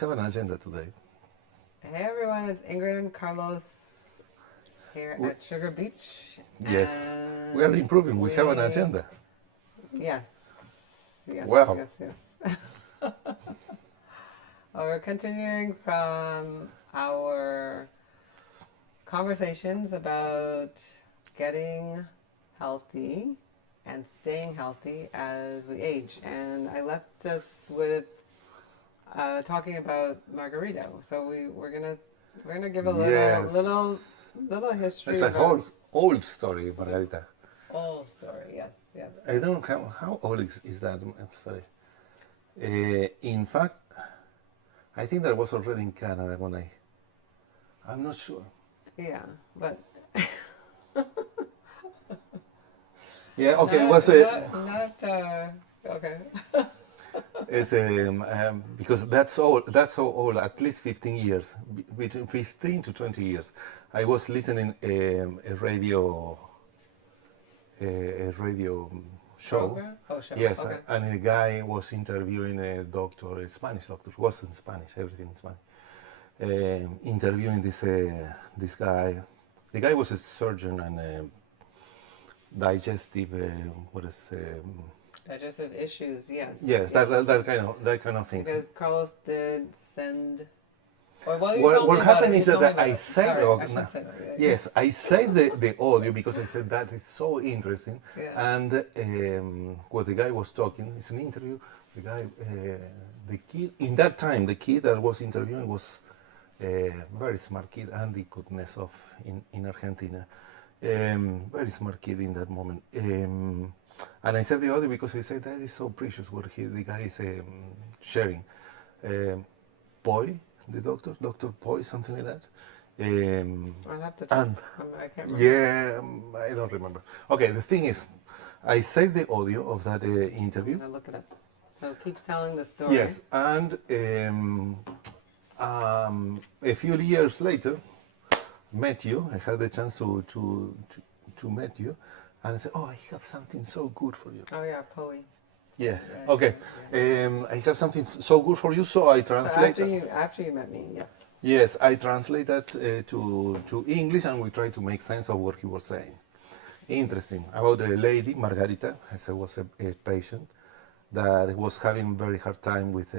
have an agenda today. Hey everyone, it's Ingrid and Carlos here at Sugar Beach. Yes, we are improving. We have an agenda. Yes, Wow. yes. We're continuing from our conversations about getting healthy and staying healthy as we age. And I left us with talking about Margarito. So we're gonna give a little history. It's a whole old story, Margarita. Old story, yes. I don't know how old is that story. In fact, I think that was already in Canada when I'm not sure. Yeah, but yeah, okay, not, it was okay. It's because that's so old, at least 15 years, between 15 to 20 years. I was listening a radio show. Program? Oh, show. Yes, Okay. and a guy was interviewing a doctor, a Spanish doctor. It was in Spanish, everything in Spanish. Interviewing this guy. The guy was a surgeon and digestive. What is? Digestive issues, yes. Yes, yes. that kind of things. Because Carlos did send. What happened is that I saved. Yes, I saved the audio because I said that is so interesting. Yeah. And what the guy was talking, it's an interview. The guy, the kid in that time, the kid that was interviewing was a very smart kid, Andy Kutnesov in Argentina. Very smart kid in that moment. And I saved the audio because I said that is so precious what the guy is sharing. Poi, the doctor, Dr. Poi, something like that. I'll have to check. I can't remember. Yeah, I don't remember. Okay, the thing is, I saved the audio of that interview. I'll look it up. So it keeps telling the story. Yes, and a few years later, met you. I had the chance to meet you, and I said, "Oh, I have something so good for you." Oh yeah, Poe. Yeah. Okay. I have something so good for you, so I translate. So after you met me, yes. Yes, I translate that to English, and we try to make sense of what he was saying. Interesting about the lady Margarita, as I was a patient that was having very hard time with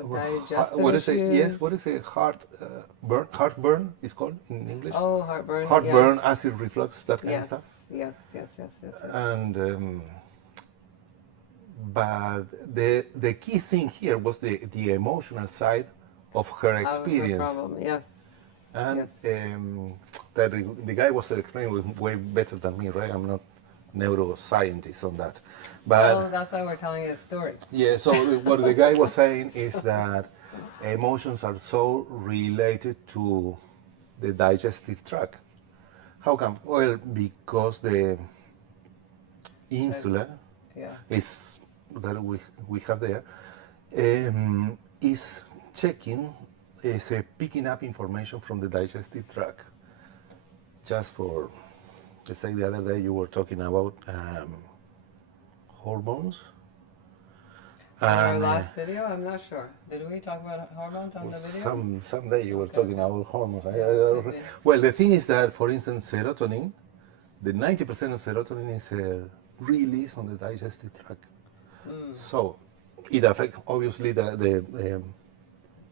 what is it? Yes, what is it? Heartburn is called in English. Oh, heartburn. Heartburn, yes. acid reflux, that kind of stuff. Yes. And but the key thing here was the emotional side of her experience. Of her problem. Yes. And yes. That the guy was explaining way better than me, right? I'm not neuroscientist on that, but well, that's why we're telling a story. Yeah. So what the guy was saying is that emotions are so related to the digestive tract. How come? Well, because the insula is that we have there is picking up information from the digestive tract. Just for, let's say the other day you were talking about hormones. In our last video, I'm not sure. Did we talk about hormones on the video? Someday you were talking about hormones. Well, the thing is that, for instance, serotonin, the 90% of serotonin is released on the digestive tract. So it affects, obviously, the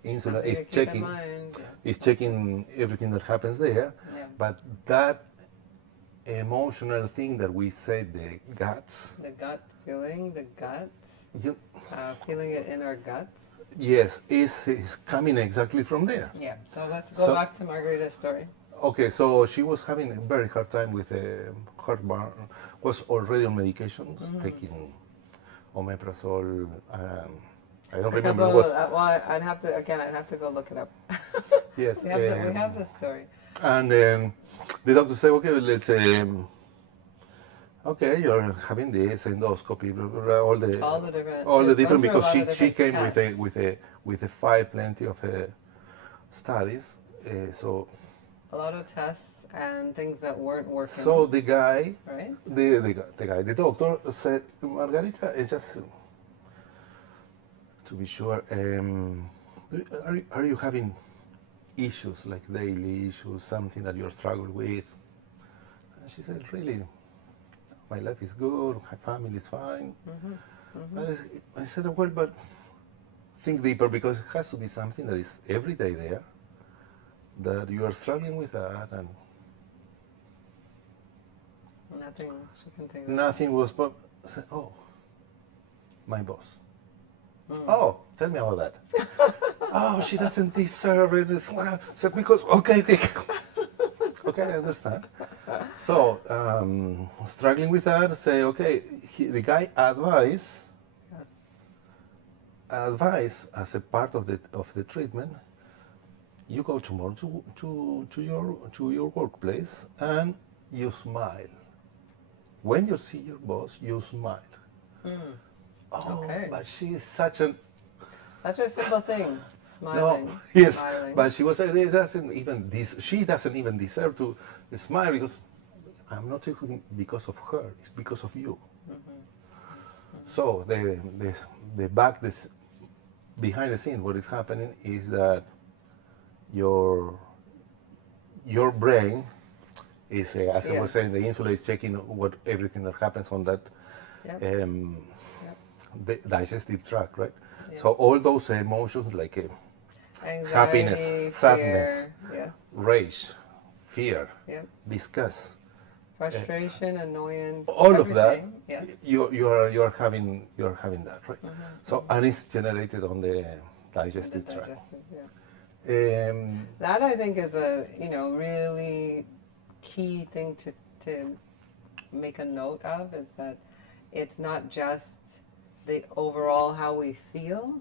insula is checking everything that happens there, but that emotional thing that we said, the guts. The gut feeling, feeling it in our guts. Yes, is coming exactly from there. Yeah, so let's go back to Margarita's story. Okay, so she was having a very hard time with heartburn, was already on medications, taking omeprazole. I don't remember. I'd have to go look it up. Yes. we have the story. And the doctor said, okay, let's okay, you're having this endoscopy, blah, blah, blah, all the different because she came with a file, plenty of studies, so a lot of tests and things that weren't working. So the guy, right? The doctor said, Margarita, it's just to be sure. Are you having issues, like daily issues, something that you're struggling with? And she said, really, my life is good, my family is fine. But I said, well, but think deeper, because it has to be something that is every day there, that you are struggling with that, and Nothing she can think of. nothing was. But I said, oh, my boss. Mm. Oh, tell me about that. Oh, she doesn't deserve it. So because okay, okay, I understand. So struggling with that, say okay. The guy advised as a part of the treatment. You go tomorrow to your workplace and you smile. When you see your boss, you smile. Mm. Oh, Okay. but she is such an Such a simple thing. Smiling. no, yes, Smiling. but she was saying she doesn't even deserve to smile, because I'm not talking because of her, it's because of you. So the behind the scenes, what is happening is that your brain is, as I was Yes. saying, the insula is checking what everything that happens on that Yep. um, Yep. the digestive tract, right? Yep. So all those emotions like Anxiety, happiness, sadness, fear, yes. rage, fear, Yep. disgust, Frustration, annoyance, all of that, everything. Yes. you're having that, right? So and it's generated on the digestive tract. Digestive, yeah. Um, That I think is a really key thing to make a note of, is that it's not just the overall how we feel,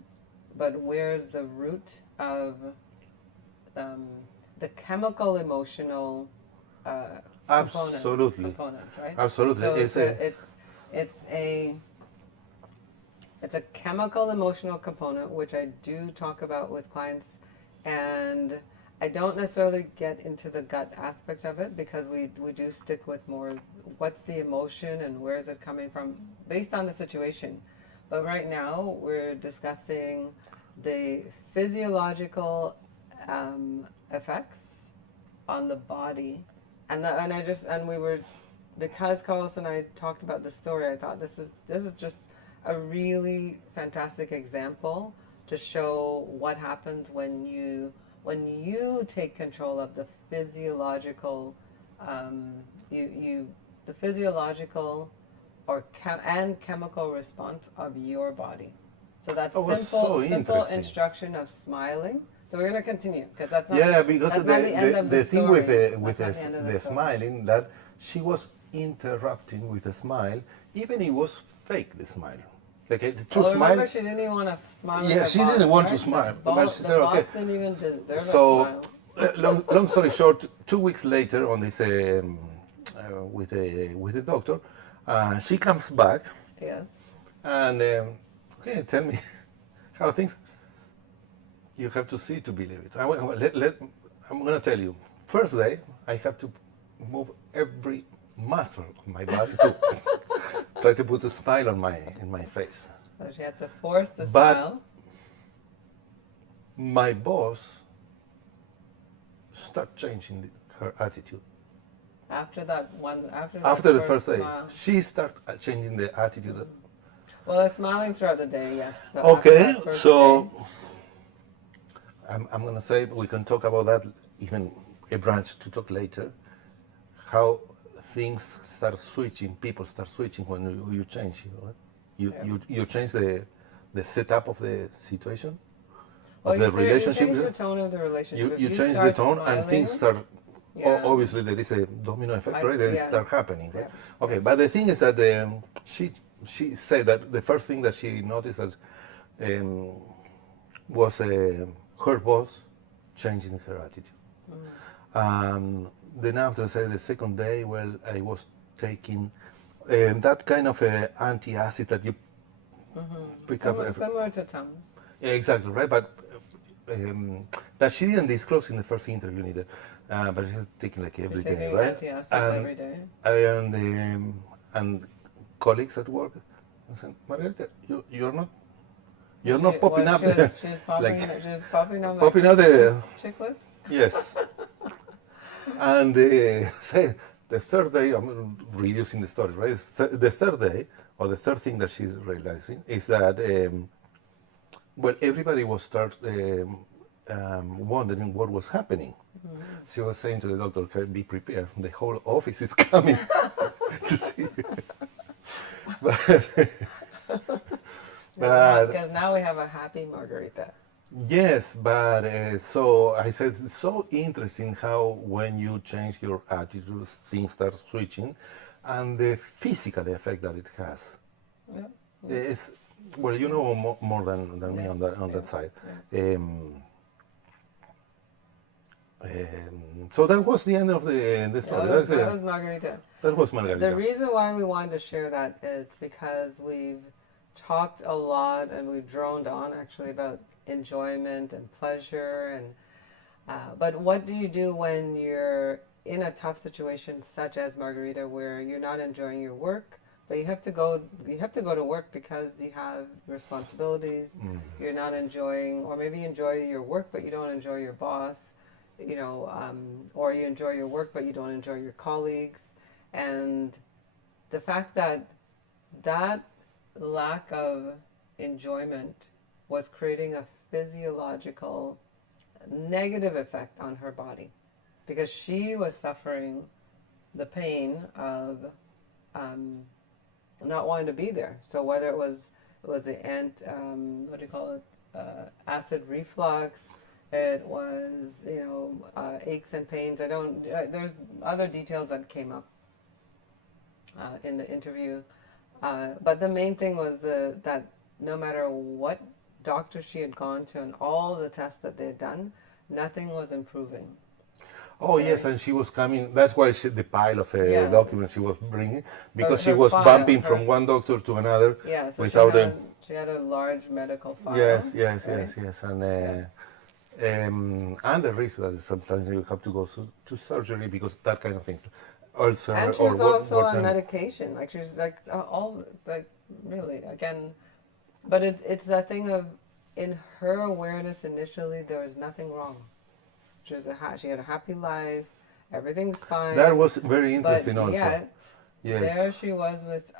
but where's the root of the chemical emotional Absolutely. component, right? Absolutely. So it's a chemical emotional component, which I do talk about with clients, and I don't necessarily get into the gut aspect of it, because we do stick with more what's the emotion and where is it coming from based on the situation. But right now we're discussing the physiological effects on the body, and we were, because Carlos and I talked about the story, I thought this is just a really fantastic example to show what happens when you take control of the physiological, the physiological and chemical response of your body. So that's simple interesting. instruction of smiling. So we're going to continue, because that's not because that's not the end of the thing with That's not the end of the story. smiling, that she was interrupting with a smile, even it was fake, the smile. Like a true Well, remember, smile. she didn't even want to smile. Yeah, at she the boss, didn't want to right? smile, The but she said, boss okay. didn't even deserve So, a smile. long story short, 2 weeks later, on this with the doctor, she comes back Yeah. and okay, tell me how things. You have to see to believe it. I'm going to tell you. First day, I have to move every muscle of my body to try to put a smile on in my face. So she had to force the But smile. my boss start changing her attitude. After After the first day, smile. she start changing the attitude. Well, it's smiling throughout the day, yes. So after Okay, that first so day, I'm going to say we can talk about that, even a branch to talk later, how things start switching, people start switching when you change. You change the setup of the situation, well, of the you relationship. change the tone of the relationship. You If change the start tone and smiling, things start, yeah. obviously there is a domino effect, right? They yeah. start happening, right? Yeah. Okay, but the thing is that she said that the first thing that she noticed that was her boss changing her attitude. Then after, say, the second day, well, I was taking that kind of anti-acid that you pick up. Similar to Tums. Yeah, exactly, right? But that she didn't disclose in the first interview either. But she's taking like every day, Taking right? antacids And every day. and colleagues at work said, Margarita, you're not You're not popping up She's popping, like she's popping on popping out the chiclets. yes. And say the third day, I'm reducing the story, right? The third day, or the third thing that she's realizing is that well, everybody was wondering what was happening. Mm. She was saying to the doctor, "Okay, be prepared. The whole office is coming to see you." But Because now we have a happy margarita. yes, but so I said, it's so interesting how when you change your attitude, things start switching, and the physical effect that it has. Yeah. It's, well, you know more than me Yeah. on that side. Yeah. So that was the end of the story. That was margarita. That was The Margarita. reason why we wanted to share that is because we've talked a lot and we've droned on actually about enjoyment and pleasure and but what do you do when you're in a tough situation such as Margarita where you're not enjoying your work but you have to go to work because you have responsibilities, you're not enjoying, or maybe you enjoy your work but you don't enjoy your boss, or you enjoy your work but you don't enjoy your colleagues. And the fact that that lack of enjoyment was creating a physiological negative effect on her body because she was suffering the pain of not wanting to be there. So whether it was the what do you call it, acid reflux, it was aches and pains. I don't. There's other details that came up in the interview. But the main thing was that no matter what doctor she had gone to and all the tests that they had done, nothing was improving. Oh Okay. yes, and she was coming. That's why the pile of Yeah. documents she was bringing, because she Her was file, bumping from one doctor to another Yeah, so without she had a large medical file. yes, right? and the risk that sometimes you have to go to surgery because that kind of things, ulcer And she or was also what on kind. medication. Like she was like all it's like really again, but it's that thing of in her awareness initially there was nothing wrong. She had a happy life, everything's fine. That was very But interesting also. yet, Yes. there she was with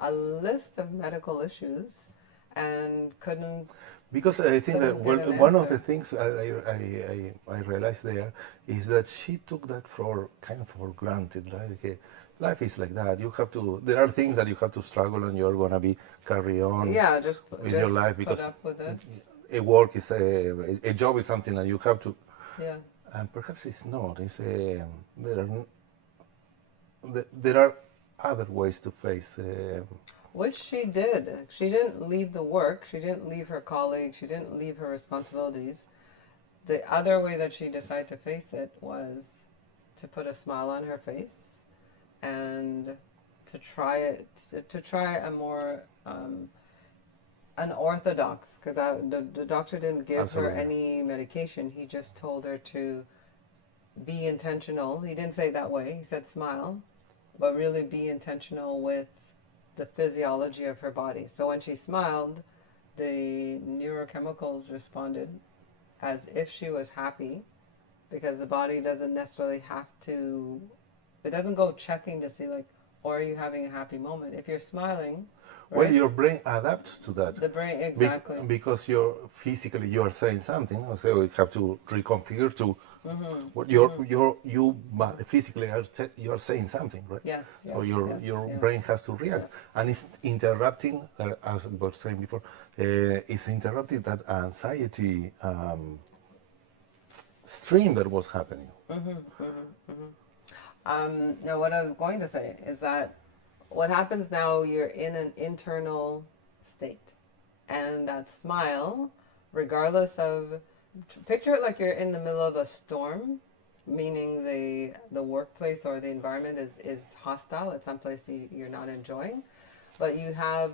a list of medical issues and couldn't. Because I think that Couldn't get an one of the answer. things I realized there is that she took that for kind of for granted. Like life is like that. You have to. There are things that you have to struggle, and you're gonna be carry on Yeah, just with your life put because up with it. a work is a job is something that you have to. Yeah. And perhaps it's not. It's there are other ways to face. Which she did. She didn't leave the work. She didn't leave her colleagues. She didn't leave her responsibilities. The other way that she decided to face it was to put a smile on her face and to try it, to try a more unorthodox, because the doctor didn't give Absolutely. her any medication. He just told her to be intentional. He didn't say it that way. He said smile, but really be intentional with the physiology of her body. So when she smiled, the neurochemicals responded as if she was happy, because the body doesn't necessarily have to, it doesn't go checking to see like, or are you having a happy moment? If you're smiling, Well, right? your brain adapts to that. The brain, exactly. Because you are saying something, so you have to reconfigure to what physically you are saying something, right? Yes, So yes, your yes, your yeah. brain has to react, and it's interrupting, as I was saying before, it's interrupting that anxiety stream that was happening. Now, what I was going to say is that what happens now, you're in an internal state. And that smile, regardless of, picture it like you're in the middle of a storm, meaning the workplace or the environment is hostile. It's someplace you're not enjoying. But you have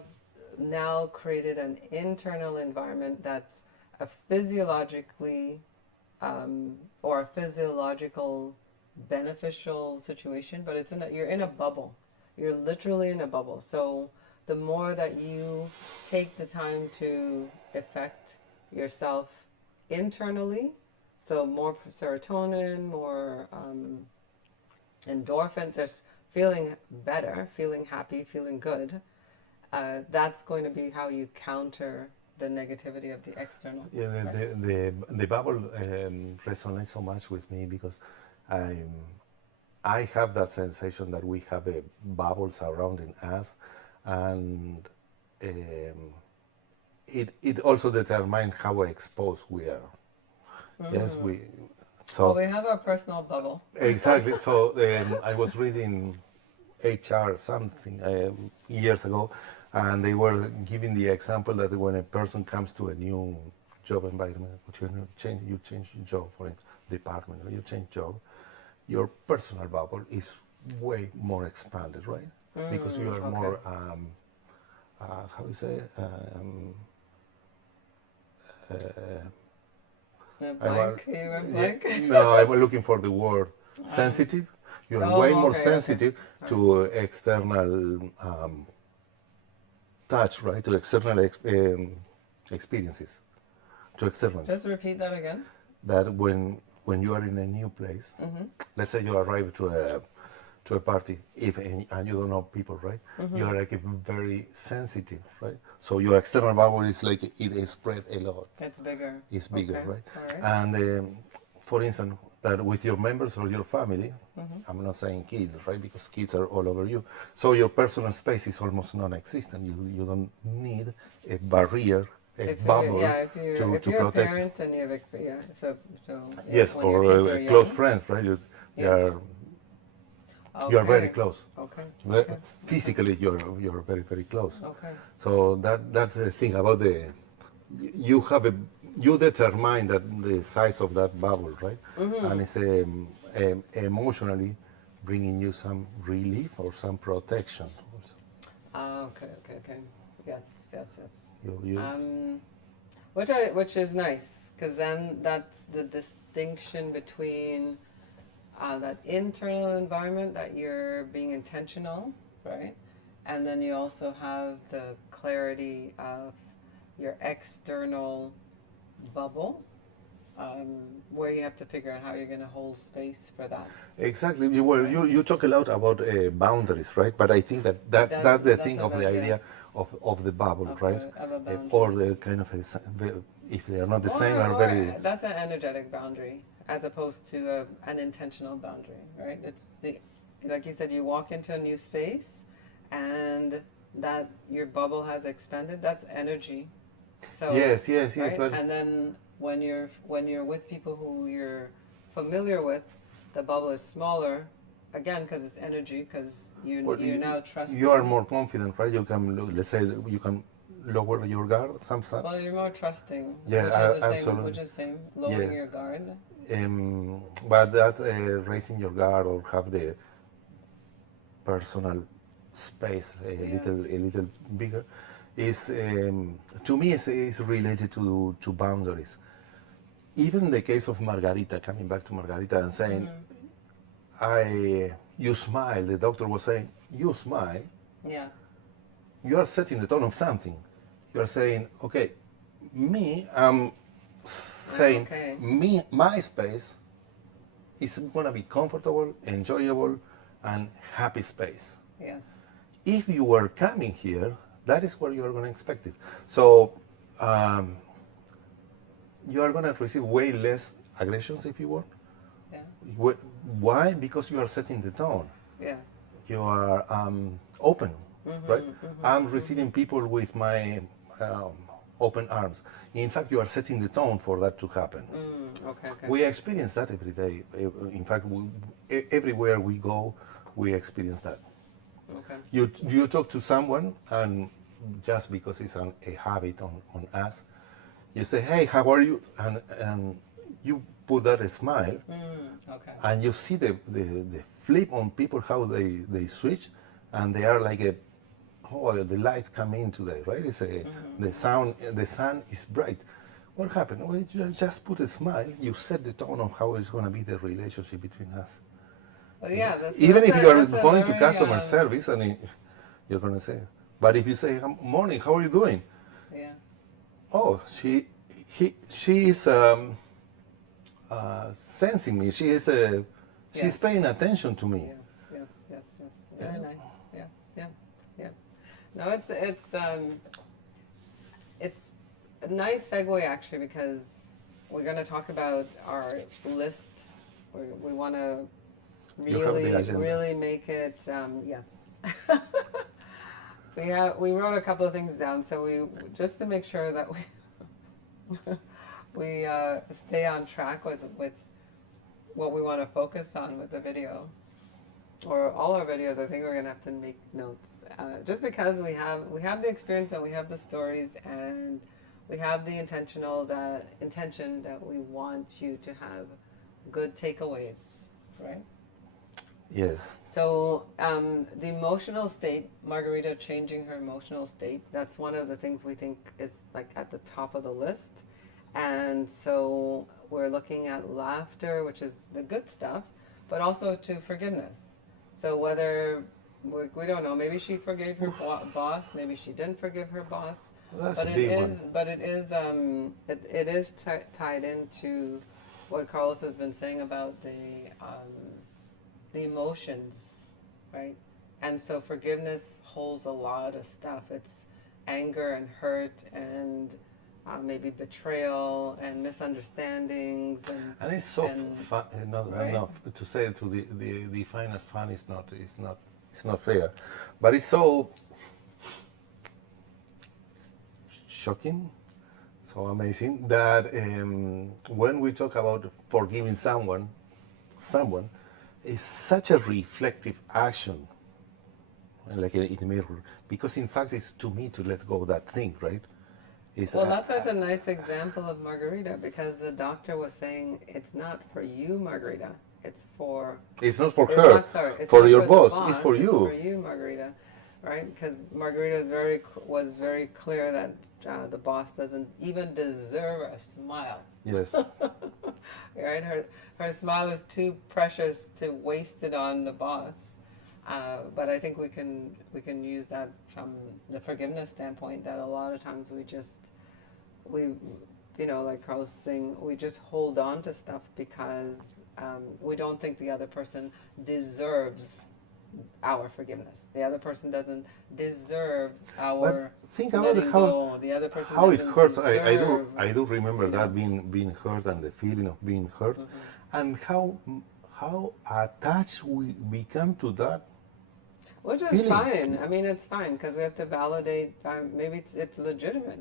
now created an internal environment that's a physiologically or a physiological beneficial situation, but you're in a bubble. You're literally in a bubble. So the more that you take the time to affect yourself internally, so more serotonin, more endorphins, there's feeling better, feeling happy, feeling good. That's going to be how you counter the negativity of the external. Yeah, Right? the bubble resonates so much with me because I I have that sensation that we have a bubble surrounding us, and it also determines how exposed we are. Yes, we. Well, So we have our personal bubble. exactly. So I was reading HR something years ago, and they were giving the example that when a person comes to a new job environment, you change your job, for instance, department, or you change job, your personal bubble is way more expanded, right? Because you are Okay. more, how you say, Blank? You went blank? no, I was looking for the word sensitive. You are way more Okay, okay. sensitive to external touch, right? To external experiences, to external. Just repeat that again. That when you are in a new place, let's say you arrive to a party, if and you don't know people, right? You are like very sensitive, right? So your external bubble is like it is spread a lot. It's bigger. It's bigger, Okay, right? all right. And for instance, that with your members or your family, I'm not saying kids, right? Because kids are all over you. So your personal space is almost non-existent. You don't need a barrier, a If bubble if to you're a protect. parent and you have experience, so Yes, when your or kids are close young. friends, right? You Yes. are you are very Okay. close. Okay. Ve- Okay. Physically, you're very close. Okay. So that's the thing about you have you determine that the size of that bubble, right? And it's emotionally bringing you some relief or some protection. Also. Okay. Okay. Okay. Yes. Yes. Yes. You Which is nice because then that's the distinction between that internal environment that you're being intentional, right? And then you also have the clarity of your external bubble, where you have to figure out how you're going to hold space for that. exactly. Well, Right. you talk a lot about boundaries, right? But I think that's the thing of the idea of the bubble, of right? of a boundary. Or the kind of if they are not the same, are very. That's an energetic boundary as opposed to an intentional boundary, right? It's the like you said, you walk into a new space, and that your bubble has expanded. That's energy. So Yes, yes, yes. right, But and then when you're with people who you're familiar with, the bubble is smaller, again because it's energy. Because you're now trusting. you are more confident, right? You can let's say that you can lower your guard sometimes. Well, you're more trusting, Yeah, which is the same. absolutely. Which is the same. Lowering Yes. your guard. But that raising your guard or have the personal space a little bigger is to me is related to boundaries. Even the case of Margarita, coming back to Margarita and saying, you smile. The doctor was saying, you smile. Yeah. You are setting the tone of something. You are saying, okay, I'm saying, Okay. my space is going to be comfortable, enjoyable, and happy space. Yes. If you were coming here, that is where you are going to expect it. So you are going to receive way less aggressions if you want. Yeah. Why? Because you are setting the tone. Yeah. You are open, right? I'm receiving people with my open arms. In fact, you are setting the tone for that to happen. Okay. Okay. We experience that every day. In fact, everywhere we go, we experience that. Okay. You talk to someone, and just because it's a habit on us, you say, "Hey, how are you?" And you put that smile, Okay. and you see the flip on people how they switch, and they are like the lights come in today, right? It's the sun is bright. What happened? Well, you just put a smile. You set the tone of how it's going to be the relationship between us. Well, yeah. Even if you are that's a going to very, customer service, and you're going to say, But if you say, morning, how are you doing? Yeah. Oh, she is sensing me. She's Yes. paying attention to me. Yes. Yes. Yes. Yes. Yeah. Very nice. Yes. Yeah. Yeah. No, it's a nice segue actually because we're going to talk about our list. We want to You have the agenda. really make it. Yes. We wrote a couple of things down, so we just to make sure that we stay on track with what we want to focus on with the video, or all our videos. I think we're gonna have to make notes, just because we have the experience and we have the stories and we have the intention that we want you to have good takeaways, right? Yes. So the emotional state, Margarita changing her emotional state, that's one of the things we think is like at the top of the list. And so we're looking at laughter, which is the good stuff, but also to forgiveness. So whether, we don't know, maybe she forgave her boss, maybe she didn't forgive her boss. That's But a it big is, one. but it is tied into what Carlos has been saying about the emotions, right? And so forgiveness holds a lot of stuff. It's anger and hurt and maybe betrayal and misunderstandings And it's so fun. Not right? enough to say to define as fun is not fair, but it's so shocking, so amazing that when we talk about forgiving someone is such a reflective action, like in a mirror, because in fact it's to me to let go of that thing, right? Well, that's why it's a nice example of Margarita, because the doctor was saying it's not for you, Margarita. It's for. It's not for It's her, not, sorry, it's for not your the boss. It's for you. It's for you, Margarita, right? Because Margarita was very clear that the boss doesn't even deserve a smile. Yes. Right? Her smile is too precious to waste it on the boss. But I think we can use that from the forgiveness standpoint, that a lot of times we like Carlos was saying, we just hold on to stuff because we don't think the other person deserves our forgiveness. The other person doesn't deserve our But think about letting go. The other person how it doesn't hurts. deserve, I do remember you know. that being hurt and the feeling of being hurt, and how attached we become to that. Which is feeling. fine. I mean, it's fine because we have to validate. Maybe it's legitimate.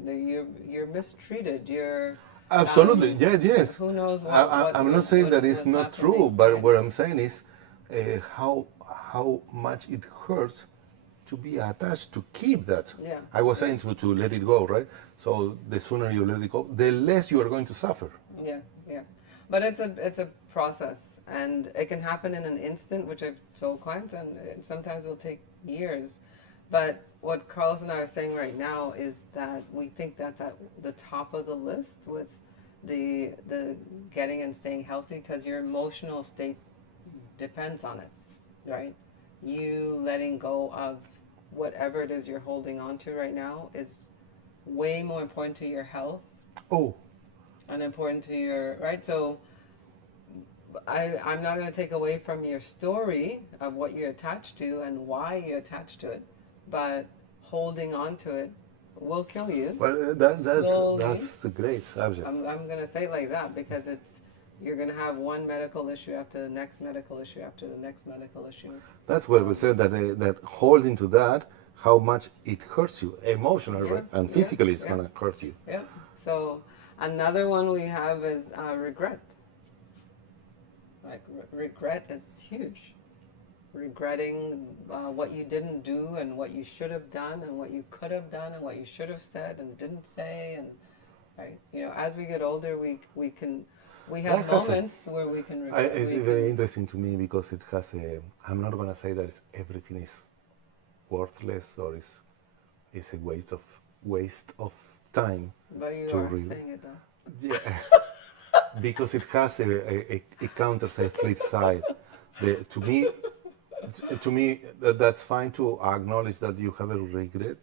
You're mistreated. You're Absolutely, yes. Who knows what? I'm not saying that it's not true, but what I'm saying is how much it hurts to be attached, to keep that. Yeah. I was saying to let it go, right? So the sooner you let it go, the less you are going to suffer. Yeah, yeah. But it's a process, and it can happen in an instant, which I've told clients, and sometimes it'll take years. But what Carlos and I are saying right now is that we think that's at the top of the list with the getting and staying healthy, because your emotional state depends on it, right? You letting go of whatever it is you're holding on to right now is way more important to your health. Oh. And important to your, right? So I'm not going to take away from your story of what you're attached to and why you're attached to it, but holding on to it will kill you. Well, that's a great subject. I'm going to say it like that because you're going to have one medical issue after the next medical issue after the next medical issue. That's what we said, that holding to that, how much it hurts you emotionally, right? And physically it's going to hurt you. Yeah. So another one we have is regret. Like regret is huge. Regretting what you didn't do and what you should have done and what you could have done and what you should have said and didn't say, and right. As we get older, we have moments where we can regret. It's very interesting to me because it has I'm not going to say that everything is worthless or is a waste of time. But you are saying it though. Yeah. Because it has a counter side, flip side. To me, To me, that's fine to acknowledge that you have a regret.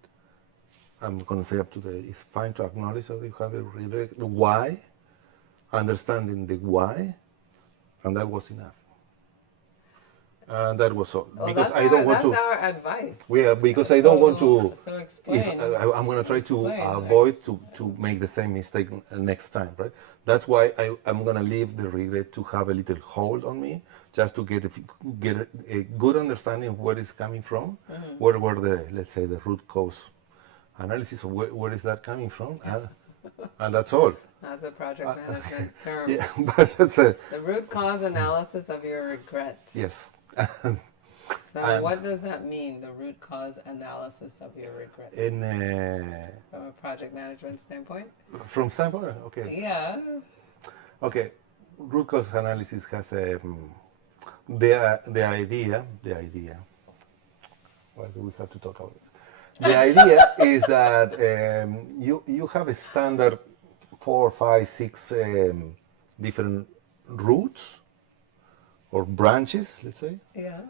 I'm going to say up to the, it's fine to acknowledge that you have a regret. Why? Understanding the why, and that was enough. And that was all. Well, Because that's I don't want that's to. our advice. Yeah, because I don't want to. So explain. If I'm going to try to Explain, avoid to make the same mistake next time, right? That's why I'm going to leave the regret to have a little hold on me, just to get a good understanding of where it's coming from, where were the, let's say, the root cause analysis of where is that coming from, and that's all. As a project management term. Yeah, but that's a The root cause analysis of your regret. yes. So And- what does that mean, the root cause analysis of your regret? In From a project management standpoint? from standpoint, okay. Yeah. Okay, root cause analysis has the idea. Why do we have to talk about this? The idea is that you have a standard 4, 5, 6 different routes or branches, let's say. Yeah.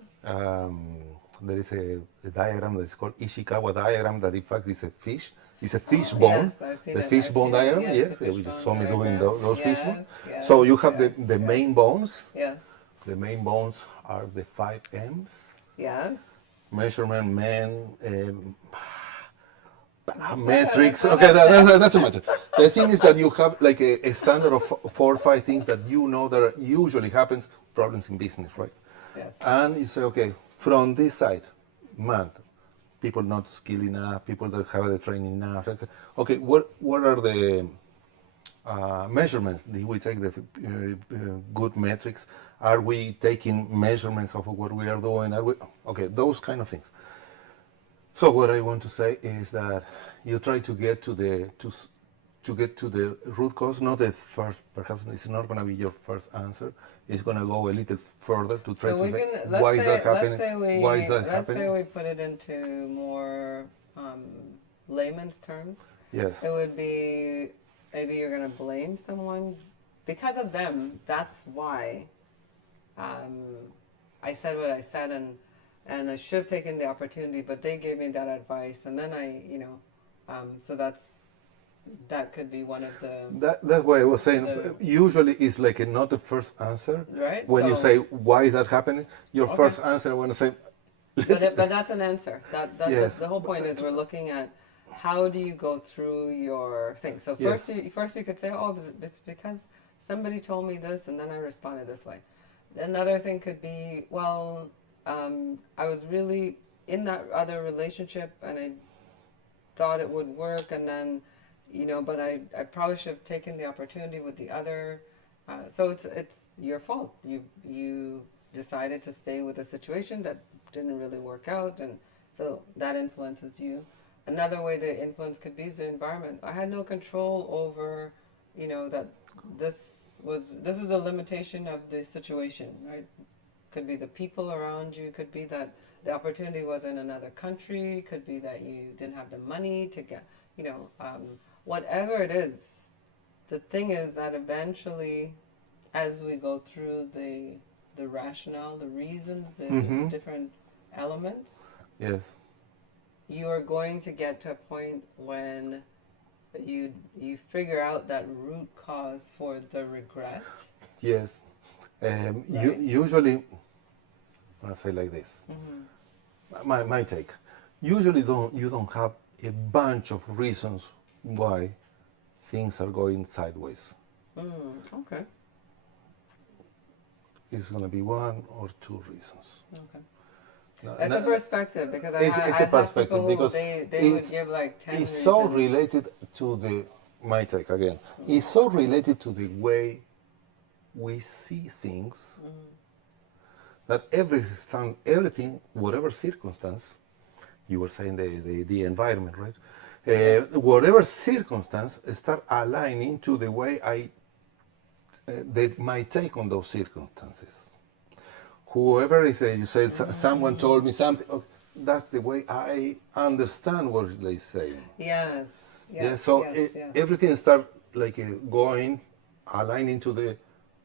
There is a diagram that is called Ishikawa diagram that in fact is a fish. It's a fish bone. Yes, I've seen The it. fish I've bone seen it. diagram, Yes, yes. the You fish just bone saw me doing diagram. those fish Yes, bones. yes, So you have yes, the main bones. Yes. The main bones are the 5 M's. Yes. Measurement, metrics. Okay, that's a matter. The thing is that you have like a standard of 4 or 5 things that you know that usually happens, problems in business, right? Yes. And you say, okay, from this side, man, people not skilled enough, people that have the training enough. Okay, what are the measurements? Did we take the good metrics? Are we taking measurements of what we are doing? Okay, those kind of things. So what I want to say is that you try to get to the root cause, not the first. Perhaps it's not going to be your first answer. It's going to go a little further to try to say why is that happening? Why is that happening? Let's say we put it into more layman's terms. Yes. It would be maybe you're going to blame someone because of them. That's why I said what I said, and I should have taken the opportunity, but they gave me that advice, and then so that could be one of the That's what I was saying. the- Usually, it's like not the first answer. right. When you So- say why is that happening, your Okay. first answer. I want to say, but that's an answer. That's Yes. the whole point is we're looking at how do you go through your thing. So Yes. first you could say, oh, it's because somebody told me this, and then I responded this way. Another thing could be, well, I was really in that other relationship, and I thought it would work, and then, but I probably should have taken the opportunity with the other. So it's your fault. You decided to stay with a situation that didn't really work out, and so that influences you. Another way the influence could be is the environment. I had no control over, that this is the limitation of the situation, right? Could be the people around you, could be that the opportunity was in another country, could be that you didn't have the money to get, whatever it is. The thing is that eventually, as we go through the rationale, the reasons, the different elements, yes, you are going to get to a point when you figure out that root cause for the regret. yes. Right. Usually, I'll say like this. My take. Usually, you don't have a bunch of reasons why things are going sideways. Okay. It's going to be 1 or 2 reasons. Okay. No, It's a perspective because It's a I had perspective people who because they would give like 10 it's so reasons. related to my take again. It's so related to the way we see things that everything, whatever circumstance, you were saying the environment, right? Whatever circumstance, start aligning to the way my take on those circumstances. Whoever is, you say someone told me something. Okay, that's the way I understand what they say. Yes. Yeah. So yes, yes. everything start like aligning to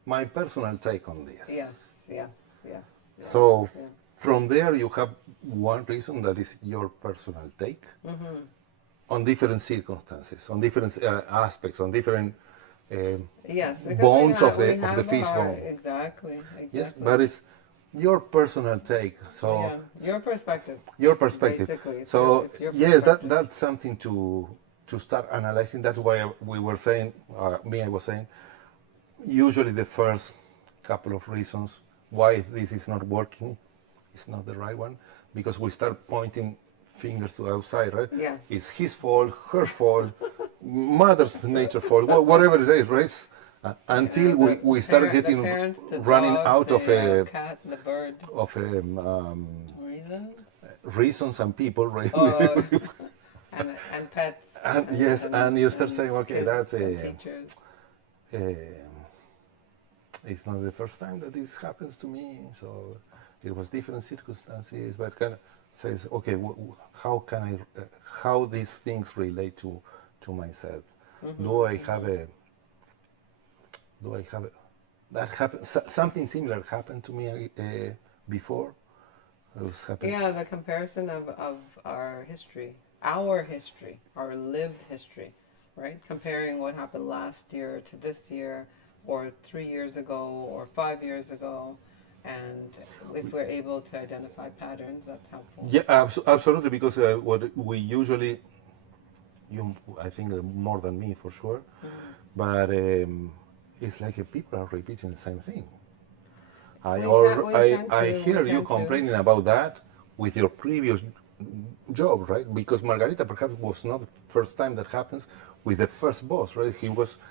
my personal take on this. Yes, yes, yes. So yeah. from there you have one reason that is your personal take on different circumstances, on different aspects, on different Yes, because bones we of the have a fish heart. bone. Exactly. Yes, but it's your personal take. So Yeah, your perspective. your perspective. Basically, So it's your yes, perspective. that's something to start analyzing. That's why we were saying, I was saying, usually the first couple of reasons why this is not working is not the right one, because we start pointing fingers to outside, right? Yeah. It's his fault, her fault, mother's nature fault, whatever it is, right? Until we start getting the parents, the running dog, out the of cat, the bird. of Reasons. reasons and people, right? Oh, and pets. And yes, and you start saying, okay, kids that's and teachers. it's not the first time that this happens to me. So it was different circumstances, but kind of says, okay, how can how these things relate to myself? Do I have that happened? Something similar happened to me before. It was happening. Yeah, the comparison of our history, our lived history, right? Comparing what happened last year to this year, or 3 years ago, or 5 years ago, and if we're able to identify patterns, that's helpful. Yeah, absolutely. Because what we usually, I think more than me for sure, but it's like people are repeating the same thing. I hear you complaining about that with your previous job, right? Because Margarita perhaps was not the first time that happens with the first boss, right?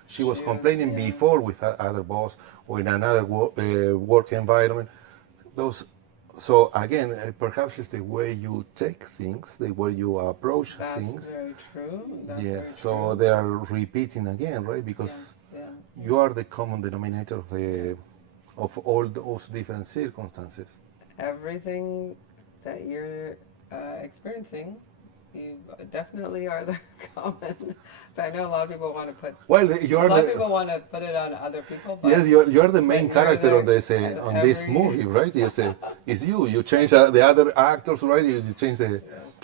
She was complaining before with other boss or in another work environment. So again, perhaps it's the way you take things, the way you approach things. That's very true. That's Yes, very so true. they are repeating again, right? Because you are the common denominator of all those different circumstances. Everything that you're experiencing, you definitely are the common. So I know a lot of people want to put. Well, a lot of people want to put it on other people. But yes, you're the main character on this every movie, right? Yes, it's you. You change the other actors, right? You change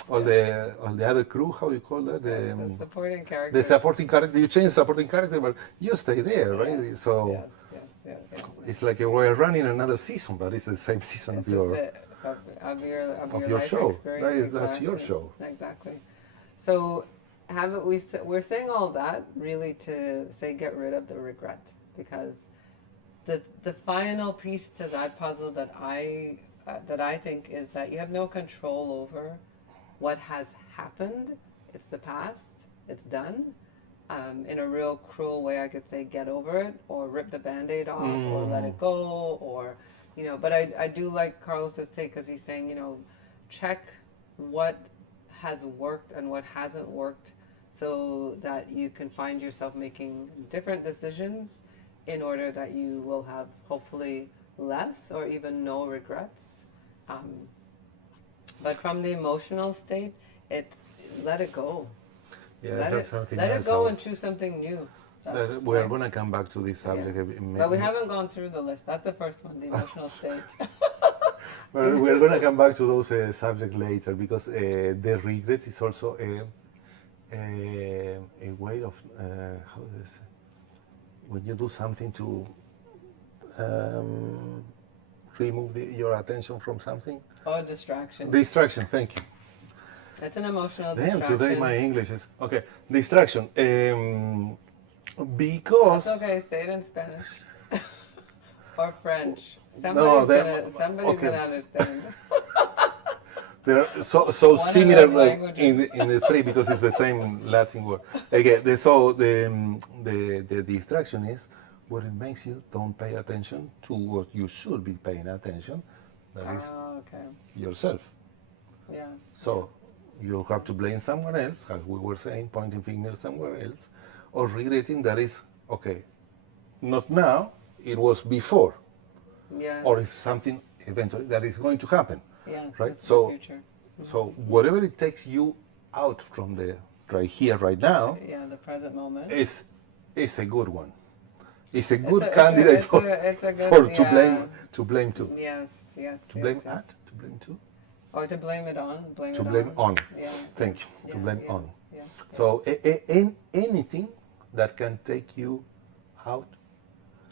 all the other crew. How you call that? the supporting character. The supporting character. You change the supporting character, but you stay there, right? Yes, So yes. it's like we're running another season, but it's the same season of your life show. experience. That's your show. Exactly. So we're saying all that really to say get rid of the regret, because the final piece to that puzzle that I think is that you have no control over what has happened. It's the past. It's done. In a real cruel way, I could say get over it, or rip the Band-Aid off, or let it go, or but I do like Carlos's take, because he's saying, check what has worked and what hasn't worked, so that you can find yourself making different decisions in order that you will have hopefully less or even no regrets. But from the emotional state, it's let it go. Yeah, let it go and choose something new. We're going to come back to this subject. But we haven't gone through the list. That's the first one, the emotional state. Well, we're going to come back to those subjects later, because the regret is also a way of, how do I say, when you do something to remove your attention from something. Oh, distraction. Distraction, thank you. That's an emotional Damn, distraction. today my English is... Okay, distraction. Because... That's okay, say it in Spanish. Or French. Somebody's gonna understand. They're so similar in the three, because it's the same Latin word. Again, the distraction is what it makes you don't pay attention to what you should be paying attention. That is yourself. Yeah. So you have to blame someone else, as we were saying, pointing fingers somewhere else, or regretting that is, okay, not now, it was before. Yeah. Or it's something eventually that is going to happen. Yeah. Right? So, the future. So whatever it takes you out from the right here, right now, the present moment, is a good one. It's a good candidate to blame too. Yes. To blame at? To blame to? Or to blame it on. Blame To it blame on. Yeah. Thank you. To Yeah, blame yeah, on. Yeah. So anything that can take you out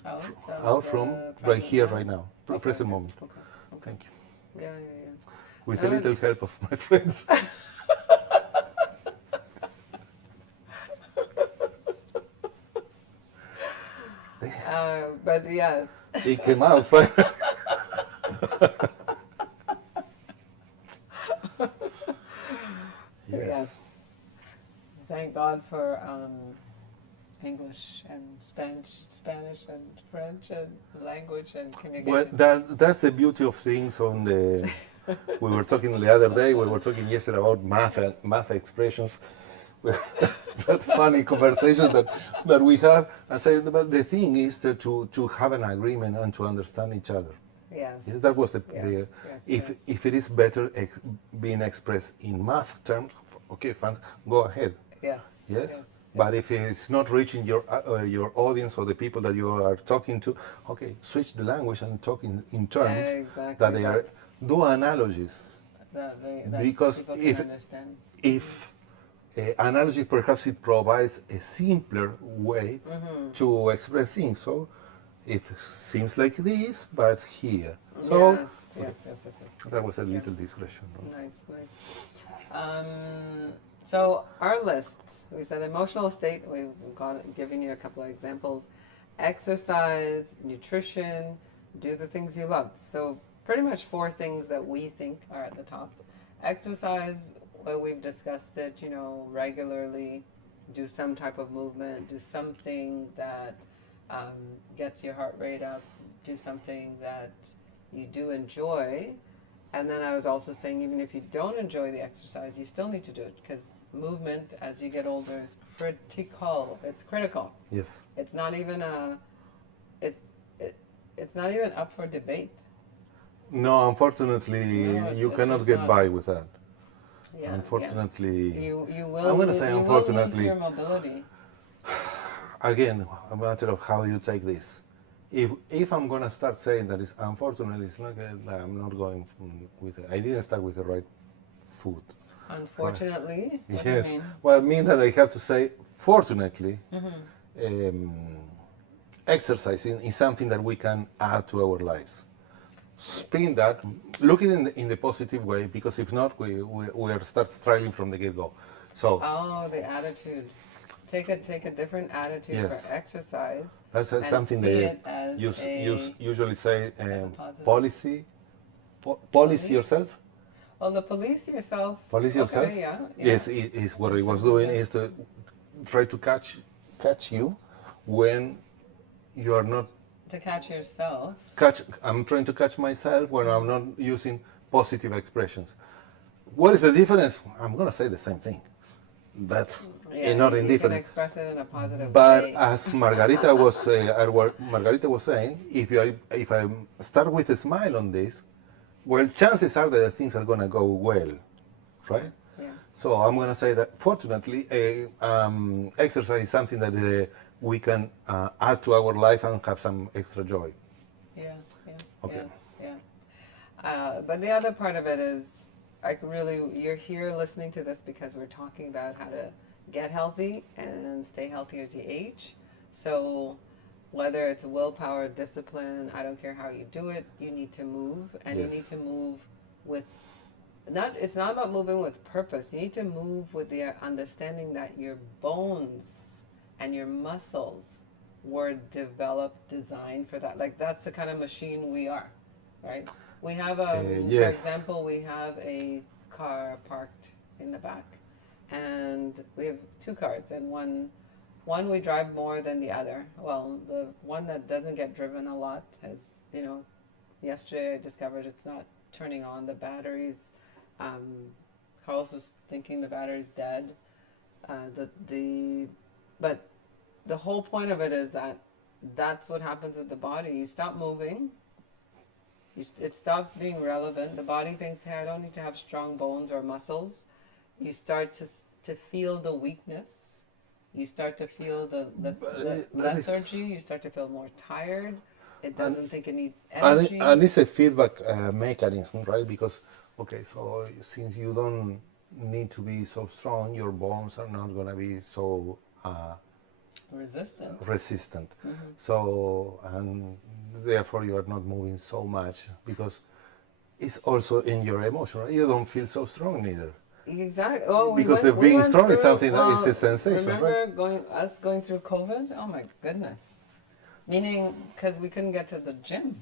Out out of from the right present here, moment. right now, Okay, present okay, moment. okay, okay. Thank you. Yeah, yeah, yeah. With No, a little it's- help of my friends. But yes. It came out fine. Yes. Thank God for English and Spanish and French and language and Well, communication. that's the beauty of things. On the we were talking the other day. We were talking yesterday about math expressions. That funny conversation that we have. I said, but the thing is that to have an agreement and to understand each other. Yes. That was Yes, the yes, yes. if it is better being expressed in math terms, okay, fine, go ahead. Yes. Yes. But if it's not reaching your audience or the people that you are talking to, okay, switch the language and talk in terms Exactly. that they are. Do analogies, That because people can understand. if analogy perhaps it provides a simpler way to express things. So it seems like this, but here. So Yes, yes, yes, yes, yes. that was a little digression. No? Nice, nice. So our list, we said emotional state, we've given you a couple of examples. Exercise, nutrition, do the things you love. So pretty much 4 things that we think are at the top. Exercise, well, we've discussed it, regularly. Do some type of movement, do something that gets your heart rate up, do something that you do enjoy. And then I was also saying, even if you don't enjoy the exercise, you still need to do it, because movement as you get older is critical. It's critical. Yes. It's not even it's not even up for debate. No, unfortunately, No, you it's cannot just get not. by with that. Yeah. Unfortunately, You will. I'm going to lose- say you will lose unfortunately. your mobility. Again, a matter of how you take this. If I'm going to start saying that it's unfortunately, it's not. I'm not going with. I didn't start with the right foot. Unfortunately. What Yes. do you mean? Well, I mean that I have to say, fortunately, exercising is something that we can add to our lives. Spin that, look at it in the positive way, because if not, we are start struggling from the get-go. So Oh, the attitude. Take a different attitude Yes. for exercise. that's And something see they it as usually say, as a positive. policy Police? yourself. Well, the police yourself. Police yourself. Okay, yeah. Yes, is what he was doing is to try to catch you when you are not To catch yourself. I'm trying to catch myself when I'm not using positive expressions. What is the difference? I'm going to say the same thing. That's not You can indifferent. express it in a positive But way. as Margarita was saying, if I start with a smile on this, well, chances are that things are going to go well, right? Yeah. So I'm going to say that fortunately, exercise is something that we can add to our life and have some extra joy. Yeah, yeah, Okay. yeah. But the other part of it is, you're here listening to this because we're talking about how to get healthy and stay healthy as you age. So whether it's willpower, discipline, I don't care how you do it, you need to move, and Yes. you need to move with it's not about moving with purpose. You need to move with the understanding that your bones and your muscles were designed for that. Like, that's the kind of machine we are, right? We have yes. For example, we have a car parked in the back, and we have 2 cars, and one we drive more than the other. Well, the one that doesn't get driven a lot has, yesterday I discovered it's not turning on the batteries. Carlos is thinking the battery's dead. But the whole point of it is that that's what happens with the body. You stop moving. It stops being relevant. The body thinks, hey, I don't need to have strong bones or muscles. You start to feel the weakness. You start to feel the lethargy. You start to feel more tired. it doesn't think it needs And, energy. and it's a feedback mechanism, right? Because, okay, so since you don't need to be so strong, your bones are not going to be so Resistant. resistant. Mm-hmm. So, and therefore you are not moving so much because it's also in your emotion. You don't feel so strong neither. Exactly. Oh, Because the we being went strong is through. something that is a Well, sensation, right? remember going through COVID? Oh my goodness. Meaning, because we couldn't get to the gym.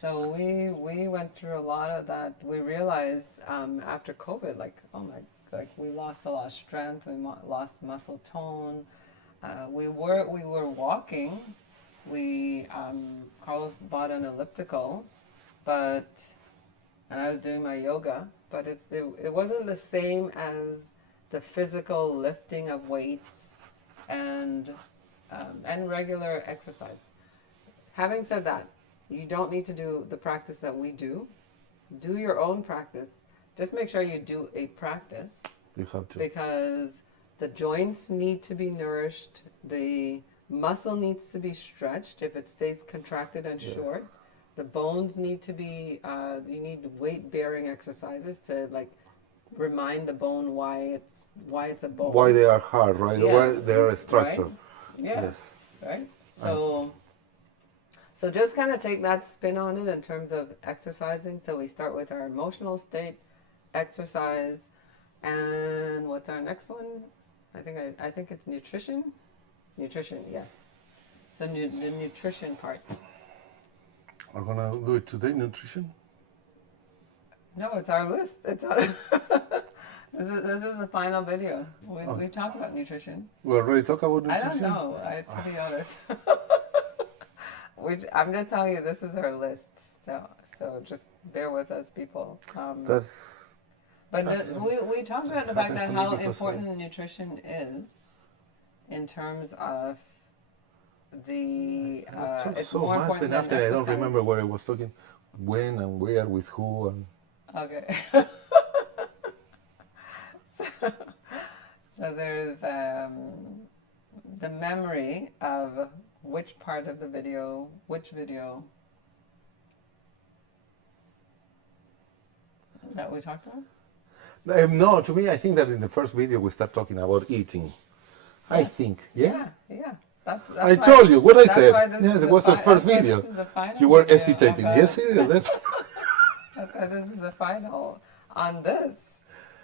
So we went through a lot of that. We realized after COVID, like, oh my, like we lost a lot of strength. We lost muscle tone. We were walking. We Carlos bought an elliptical, but and I was doing my yoga, but it wasn't the same as the physical lifting of weights and regular exercise. Having said that, you don't need to do the practice that we do. Do your own practice. Just make sure you do a practice You have to. because the joints need to be nourished. The muscle needs to be stretched if it stays contracted and Yes. short. The bones need to be, you need weight bearing exercises to like remind the bone why it's a bone. Why they are hard, right? Yeah. Why they are a Right? structure. Yeah. Yes. Right? So just kind of take that spin on it in terms of exercising. So we start with our emotional state, exercise, and what's our next one? I think it's nutrition. Nutrition, yes. So the nutrition part. We're gonna do it today, nutrition. No, it's our list. It's our this is the final video. We talk about nutrition. We already talked about I nutrition. don't know. To be honest. I'm just telling you, this is our list. So just bear with us, people. That's But we talked about the fact happens that to me how because important nutrition is in terms of the. I talked It's so more much. important Then than after I don't exercise. remember what I was talking, when and where with who and. Okay. So there's the memory of which part of the video, which video that we talked about? No, to me, I think that in the first video we start talking about eating. I Yes. think, yeah. Yeah. That's I why- told you what I that's said. why this Yes, is it was the first that's why video. This is the final You were video hesitating. of, Yes, it is. That's That's why this is the final on this.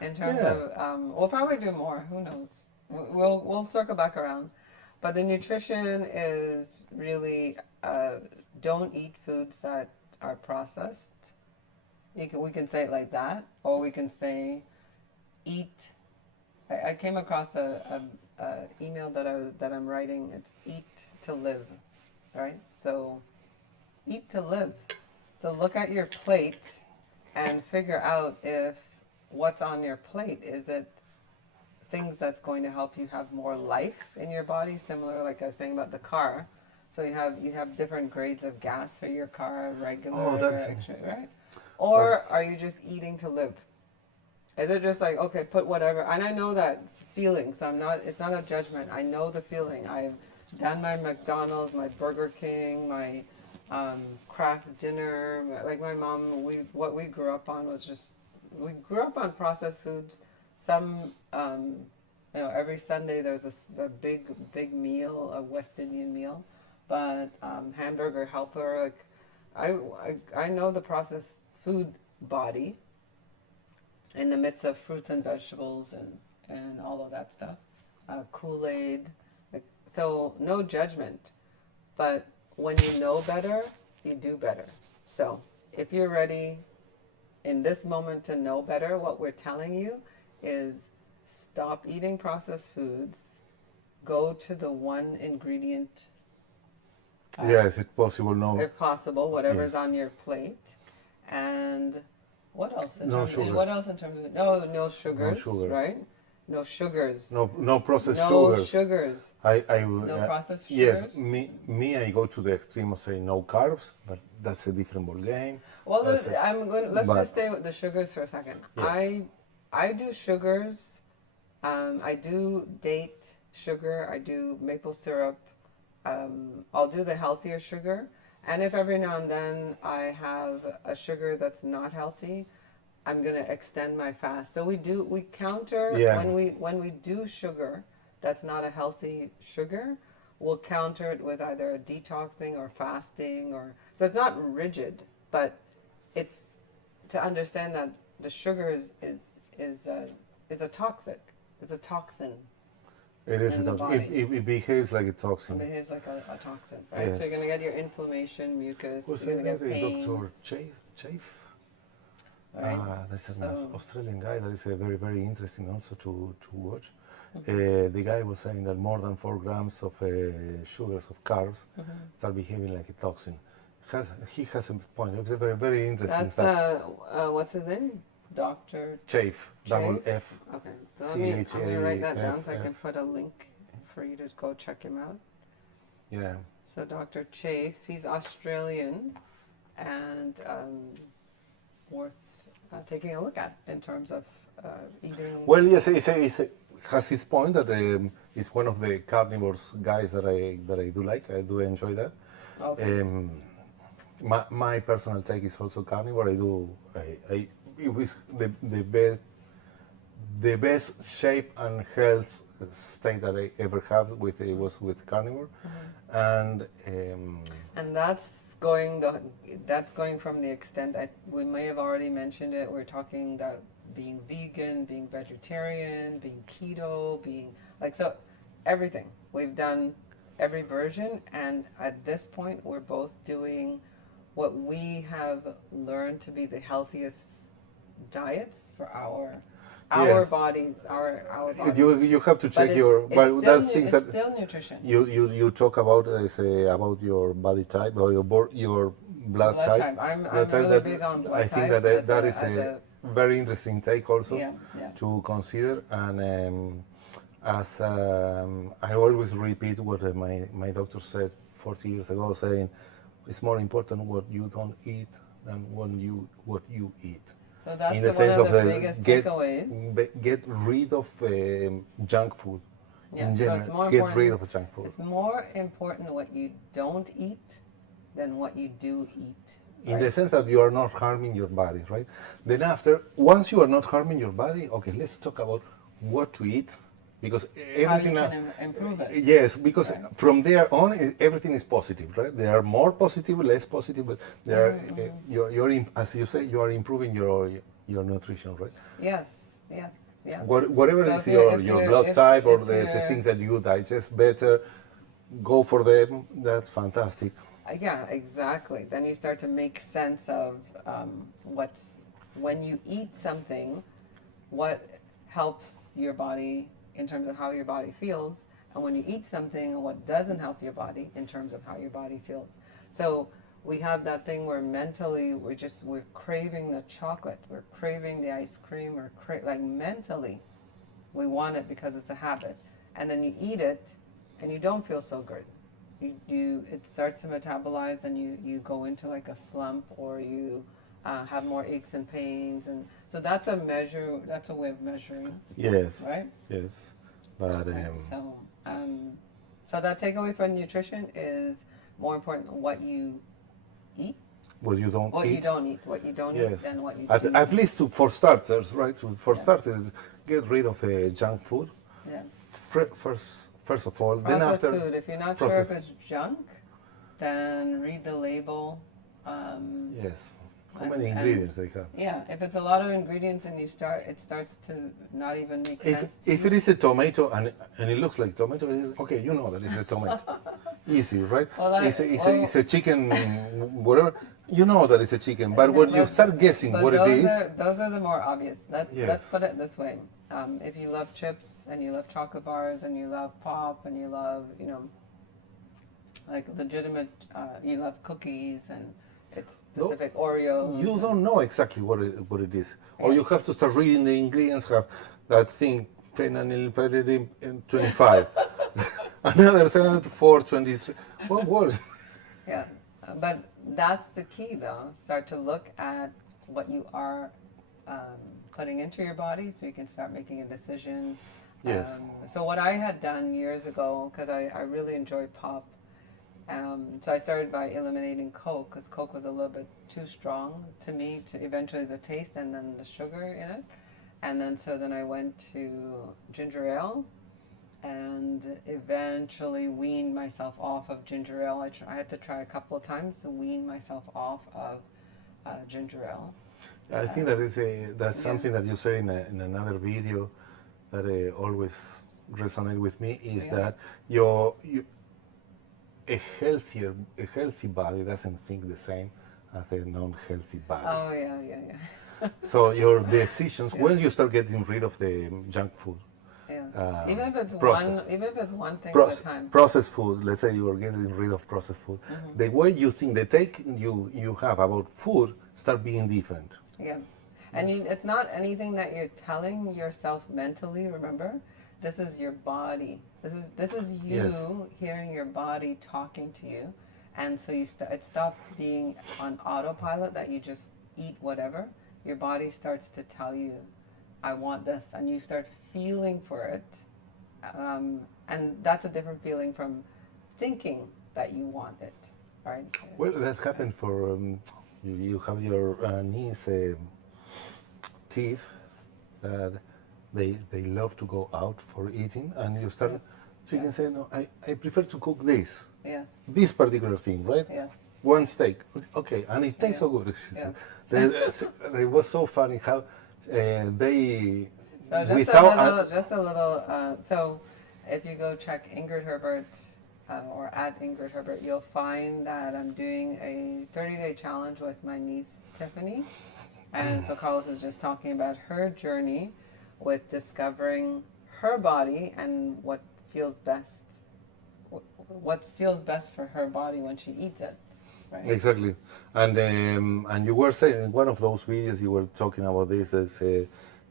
In terms Yeah. of, we'll probably do more. Who knows? We'll circle back around. But the nutrition is really don't eat foods that are processed. We can say it like that, or we can say eat. I came across a email that I'm writing. It's eat to live, right? So eat to live. So look at your plate and figure out if what's on your plate, is it things that's going to help you have more life in your body, similar like I was saying about the car. So you have different grades of gas for your car, regular, Oh, that's- extra, right? Or are you just eating to live? Is it just like, okay, put whatever, and I know that feeling, so it's not a judgment. I know the feeling. I've done my McDonald's, my Burger King, my Kraft dinner. Like my mom, what we grew up on was just, we grew up on processed foods. Some, every Sunday there's a big meal, a West Indian meal, but hamburger helper. Like I know the processed food body in the midst of fruits and vegetables and all of that stuff. Kool-Aid. So no judgment. But when you know better, you do better. So if you're ready in this moment to know better, what we're telling you is stop eating processed foods. Go to the one ingredient. yes, it's possible. No, If possible, whatever's Yes. on your plate. And what else? No sugars. What else in terms of no sugars, sugars. right? No sugars. no processed No sugars. sugars. No processed Yes, sugars? me, I go to the extreme of saying no carbs, but that's a different ball game. Well, Let's let's but- just stay with the sugars for a second. Yes. I do sugars. I do date sugar. I do maple syrup. I'll do the healthier sugar. And if every now and then I have a sugar that's not healthy, I'm gonna extend my fast. So we counter Yeah. when we do sugar that's not a healthy sugar, we'll counter it with either a detoxing or fasting or so it's not rigid, but it's to understand that the sugar is a toxic. It's a toxin It is a in the toxin. body. It behaves like a It toxin. behaves like a toxin, right? So you're Yes. gonna get your inflammation, mucus. Was You're gonna that get pain, Dr. Chafe? right? That's an So Australian guy that is very, very interesting also to watch. mhm, The guy was saying that more than 4 grams of sugars, of carbs, mhm. start behaving like a toxin. He has a point. It's a very, very interesting That's stuff. what's his name? Doctor Chafe, double Chafe. F, Okay, so I'm gonna write that down so I can CHAFF. put a link for you to go check him out. Yeah. So Dr. Chafe, he's Australian and worth taking a look at in terms of eating. Well, yes, has his point that he's one of the carnivores guys that I do like. I do enjoy that. Okay. My personal take is also carnivore. It was the best shape and health state that I ever had with it was with carnivore, and And that's going from the extent we may have already mentioned it. We're talking about being vegan, being vegetarian, being keto, being like so everything. We've done every version and at this point we're both doing what we have learned to be the healthiest diets for our yes, bodies, our bodies. you have to But check your. it's Well, still that's things it's that still nutrition. you talk about about your body type or your blood Blood type. type. I'm Blood type really that big on blood I think type that that a, is as a a very interesting take also yeah, yeah. to consider. And as I always repeat what my doctor said 40 years ago, saying it's more important what you don't eat than what you eat. So In that's the one sense of of the biggest takeaways. get rid of junk food Yeah. in So it's general. more Get rid important. of junk food. It's more important what you don't eat than what you do eat. In the Right? sense that you are not harming your body, right? Then after, once you are not harming your body, okay, let's talk about what to eat, because How you everything. can improve it. Yes, because Right. from there on, everything is positive, right? There are more positive, less positive, but there are, as you say, you are improving your nutrition, right? Yes. Yes. Yeah. Whatever So is if your you blood type or if the you're things that you digest better, go for them. That's fantastic. yeah, exactly. Then you start to make sense of what's when you eat something, what helps your body in terms of how your body feels, and when you eat something, what doesn't help your body in terms of how your body feels. So we have that thing where mentally we're craving the chocolate, we're craving the ice cream, like mentally we want it because it's a habit, and then you eat it, and you don't feel so good. It starts to metabolize, and you go into like a slump, or you have more aches and pains, and so that's a measure. That's a way of measuring, Yes, right? yes, but Right. So that takeaway from nutrition is more important what you eat, what you don't what you eat. don't eat, what you don't eat, Yes, than what you at, do at eat. least for starters, right? For Yeah. starters, get rid of junk food. Yeah. First of all, then Processed after food. If you're not sure if process. it's junk, then read the label. Um, Yes, how and, many and ingredients they have? yeah, if it's a lot of ingredients and it starts to not even make sense to If you. it is a tomato and it looks like tomato, okay, you know that it's a tomato. Easy, right? Well, It's a chicken, whatever. You know that it's a chicken, but when you start guessing but what it is, those are the more obvious. Let's yes. put it this way: if you love chips and you love chocolate bars and you love pop and you love like legitimate, you love cookies and it's No, specific Oreos. you and- don't know exactly what it is, or Yeah. you have to start reading the ingredients. Have that thing phenylpyridine 25, another 423. What? Yeah, but that's the key, though. Start to look at what you are putting into your body, so you can start making a decision. Yes. So what I had done years ago, because I really enjoy pop, So I started by eliminating Coke because Coke was a little bit too strong to me, to eventually the taste and then the sugar in it. And then I went to ginger ale and eventually weaned myself off of ginger ale. I had to try a couple of times to wean myself off of ginger ale. I think that's something that you say in another video that always resonate with me is that a healthy body doesn't think the same as a non-healthy body. Oh yeah. So your decisions when you start getting rid of the junk food, Yeah. Even if it's one thing at a time. processed food. Let's say you are getting rid of processed food. The way you think, the take you have about food start being different. Yeah. And it's not anything that you're telling yourself mentally, remember? This is your body. This is you hearing your body talking to you. And so it stops being on autopilot that you just eat whatever. Your body starts to tell you, I want this. And you start feeling for it. And that's a different feeling from thinking that you want it, right? Well, that happened for... you have your niece teeth that they love to go out for eating, and you start she can say, no, I prefer to cook this particular thing, right? One steak, okay, and it tastes so good. It was so funny how they so if you go check Ingrid Herbert or at Ingrid Herbert, you'll find that I'm doing a 30-day challenge with my niece Tiffany. And so Carlos is just talking about her journey with discovering her body and what feels best for her body when she eats it. Right? Exactly. And you were saying in one of those videos you were talking about this as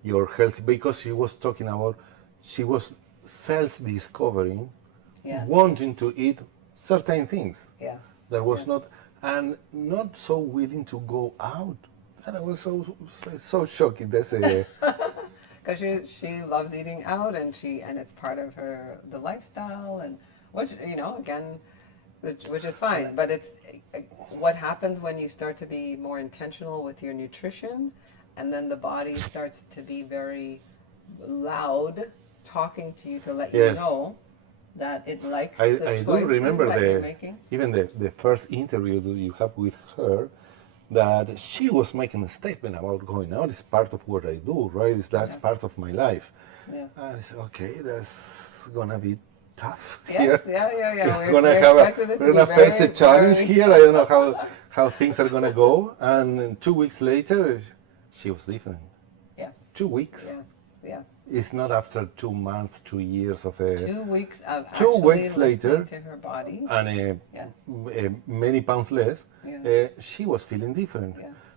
your health, because she was talking about she was self-discovering, wanting to eat certain things. That was not so willing to go out. And I was so shocking. That's because she loves eating out, and it's part of the lifestyle, and which which is fine. But it's what happens when you start to be more intentional with your nutrition, and then the body starts to be very loud, talking to you to let you know that it likes I the do remember that you're making. Even the first interview that you have with her, that she was making a statement about going out. It's part of what I do, right? That's part of my life. And I said, okay, that's gonna be tough here. We're gonna face a challenge here. I don't know how things are gonna go. And 2 weeks later, she was different. 2 weeks. Yes. It's not after 2 months, 2 years of a... 2 weeks of 2 weeks later, to her body. And many pounds less, she was feeling different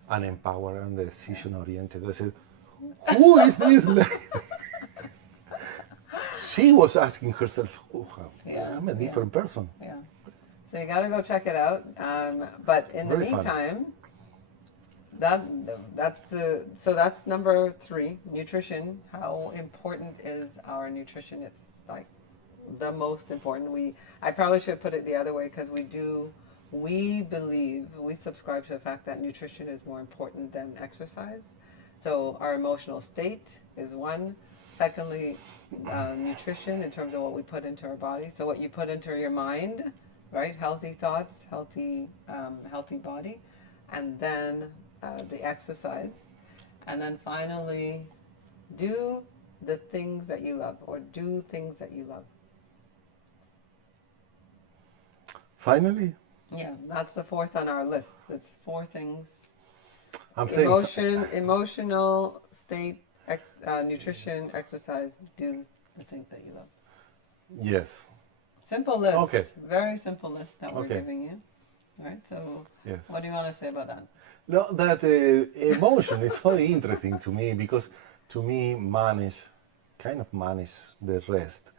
and empowered and decision-oriented. I said, who is this lady? She was asking herself, I'm a different person. So you got to go check it out. But in the meantime... That's number 3, nutrition. How important is our nutrition? It's like the most important. I probably should put it the other way, because we subscribe to the fact that nutrition is more important than exercise. So our emotional state is one. Secondly, nutrition in terms of what we put into our body. So what you put into your mind, right? Healthy thoughts, healthy body, and then the exercise, and then finally, do the things that you love, or do things that you love. Finally? Yeah, that's the 4th on our list. It's 4 things. I'm saying emotional state, nutrition, exercise, do the things that you love. Yes. Simple list. Okay. Very simple list that we're giving you. All right, so what do you want to say about that? No, that emotion is very interesting to me, because to me manage the rest.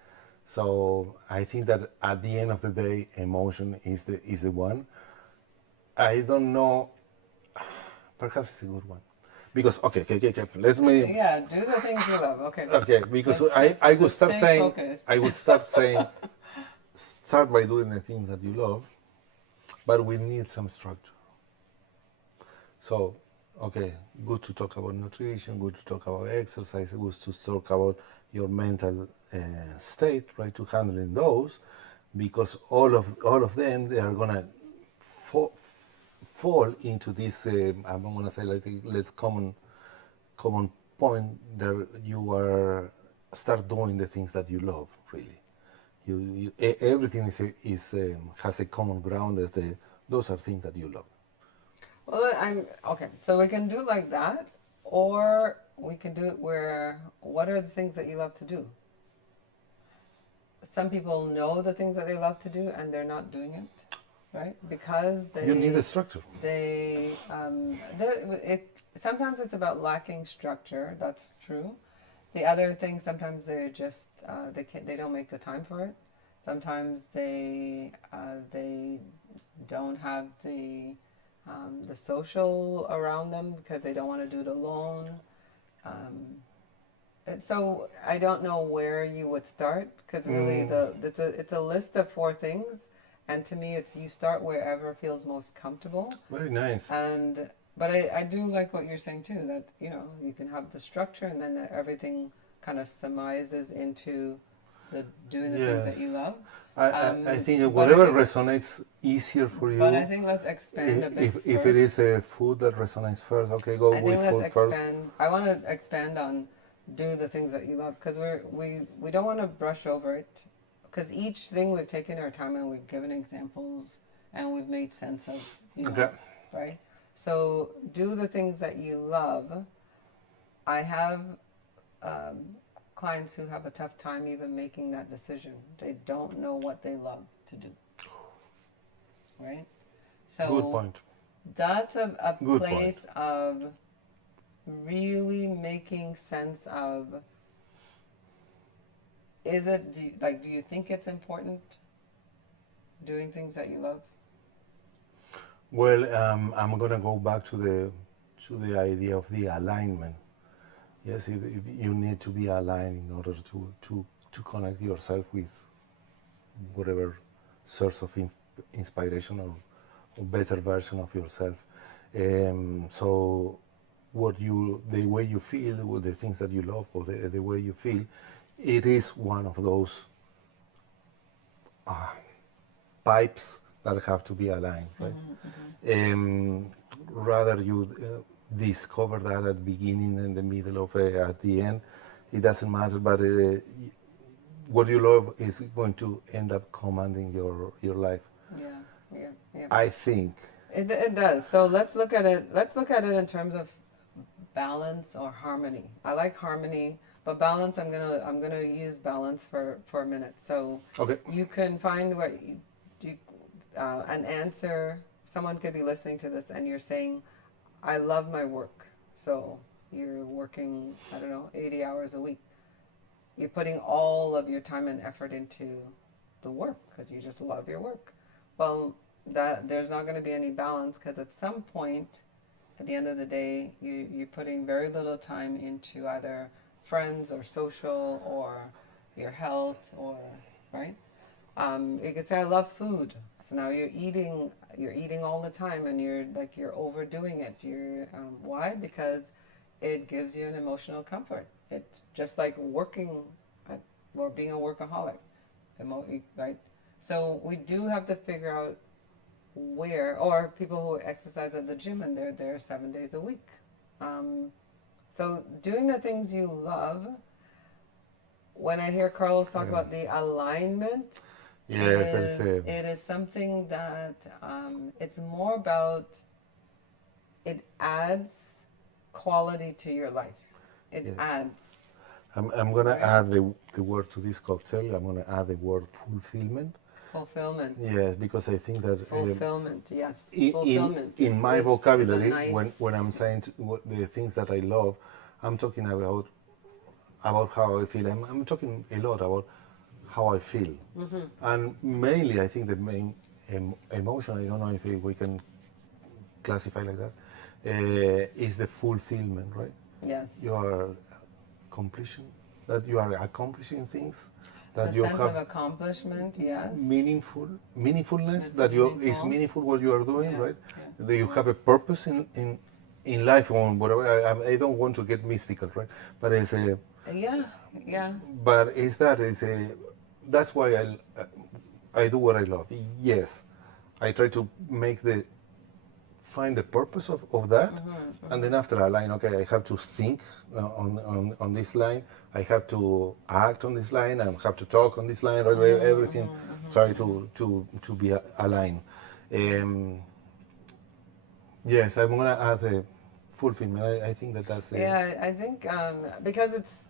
So I think that at the end of the day, emotion is the one. I don't know, perhaps it's a good one. Because, okay, let me... do the things you love, Okay, because I would start saying, start by doing the things that you love, but we need some structure. So, okay, good to talk about nutrition, good to talk about exercise, good to talk about your mental state, right? To handling those, because all of them they are gonna fall into this. I'm gonna say like let's common point that you are start doing the things that you love really. Everything is has a common ground as those are things that you love. Well, I'm okay. So we can do it like that, or we can do it where what are the things that you love to do? Some people know the things that they love to do and they're not doing it, right? Because You need a structure. sometimes it's about lacking structure. That's true. The other thing, sometimes they're just they don't make the time for it. Sometimes they don't have the social around them because they don't want to do it alone. And so I don't know where you would start because really it's a list of 4 things, and to me it's you start wherever feels most comfortable. Very nice. But I do like what you're saying too, that you can have the structure and then everything kind of surmises into doing the things that you love. I think that whatever resonates easier for you. But I think let's expand a bit. If it is a food that resonates first, okay, go with food first. I want to expand on do the things that you love because we don't want to brush over it because each thing we've taken our time and we've given examples and we've made sense of, Okay. right? So do the things that you love. I have clients who have a tough time even making that decision. They don't know what they love to do, right? So good point. That's a Good place point. of really making sense of do you think it's important doing things that you love? Well, I'm gonna go back to the idea of the alignment. Yes, if you need to be aligned in order to connect yourself with whatever source of inspiration or better version of yourself. So the way you feel, the things that you love, or the way you feel, it is one of those pipes that have to be aligned, right? Rather you discover that at the beginning and the middle of at the end, it doesn't matter, but what you love is going to end up commanding your life. Yeah. I think. It does. So let's look at it. Let's look at it in terms of balance or harmony. I like harmony, but balance. I'm gonna use balance for a minute. So Okay. you can find an answer. Someone could be listening to this and you're saying, "I love my work." So you're working, I don't know, 80 hours a week. You're putting all of your time and effort into the work because you just love your work. Well, there's not going to be any balance because at some point, at the end of the day, you're putting very little time into either friends or social or your health or right. You could say I love food, so now you're eating all the time and you're overdoing it. Why? Because it gives you an emotional comfort. It's just like working or being a workaholic, right? So we do have to figure out or people who exercise at the gym and they're there 7 days a week. So doing the things you love. When I hear Carlos talk about the alignment, it is something that it's more about it adds quality to your life. It adds. I'm going to add the word to this cocktail. I'm going to add the word fulfillment. Fulfillment. Yes, because I think that fulfillment. Yes. Fulfillment. In my vocabulary, when I'm saying the things that I love, I'm talking about how I feel. I'm talking a lot about how I feel, and mainly I think the main emotion. I don't know if we can classify like that. Is the fulfillment, right? Yes. You are completion, that you are accomplishing things. that The you sense of have accomplishment, yes. meaningfulness, It's that you is meaningful. meaningful what you are doing, Yeah, right? yeah. That you have a purpose in life or whatever. I don't want to get mystical, right? But it's a Yeah, yeah. but is that is a that's why I do what I love. Yes, I try to make the find the purpose of that, and then after a line, okay, I have to think on this line, I have to act on this line, I have to talk on this line, right? Everything try to be aligned. Um, yes, I'm gonna add a fulfillment. I think that's a Yeah, I think because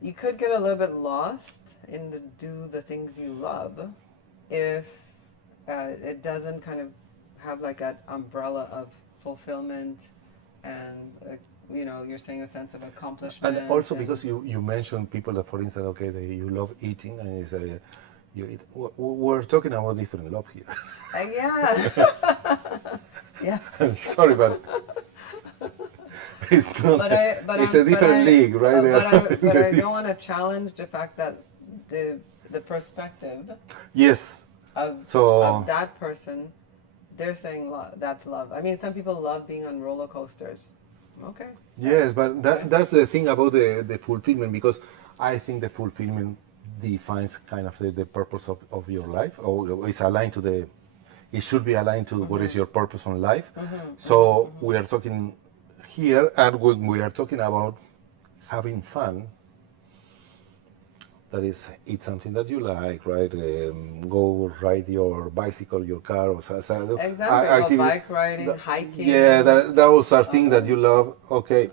you could get a little bit lost in the do the things you love if it doesn't kind of have like that umbrella of fulfillment and you're saying a sense of accomplishment and also because you mentioned people that, for instance, okay, you love eating, and it's you eat. We're talking about different love here. yeah. Yes. Sorry, but it's not. It's a different league, right? But I don't want to challenge the fact that the perspective Yes. of So that person, they're saying that's love. I mean, some people love being on roller coasters. Okay. yes, but that's the thing about the fulfillment, because I think the fulfillment defines kind of the purpose of your life, or is aligned to the. It should be aligned to what is your purpose on life. So we are talking here, and when we are talking about having fun, that is, eat something that you like, right? Go ride your bicycle, your car, or Exactly. Go bike riding, hiking. Yeah, those are things that you love. Okay,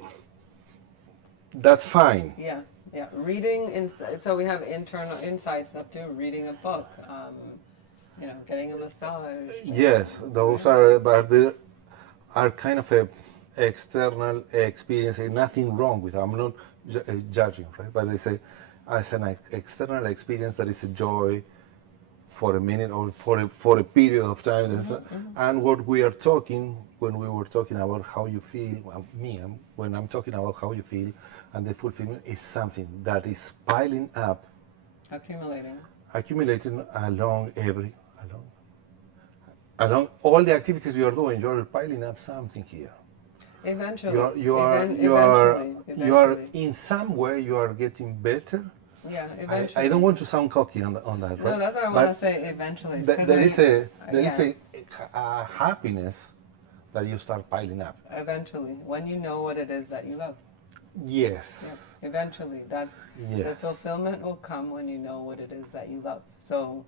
that's fine. Yeah, yeah. Reading, so we have internal insights up to reading a book, getting a massage. Yes, those are, but they are kind of a external experience. Nothing wrong with it. I'm not judging, right? But it's as an external experience that is a joy for a minute or for a period of time. And what we are talking, when we were talking about how you feel, when I'm talking about how you feel and the fulfillment is something that is piling up, accumulating along all the activities you are doing. You are piling up something here. Eventually. You are in some way you are getting better. Yeah, eventually. I don't want to sound cocky on that, right? No, that's what I want to say. Eventually, there is a happiness that you start piling up. Eventually, when you know what it is that you love. Yes. Yep. Eventually, the fulfillment will come when you know what it is that you love. So,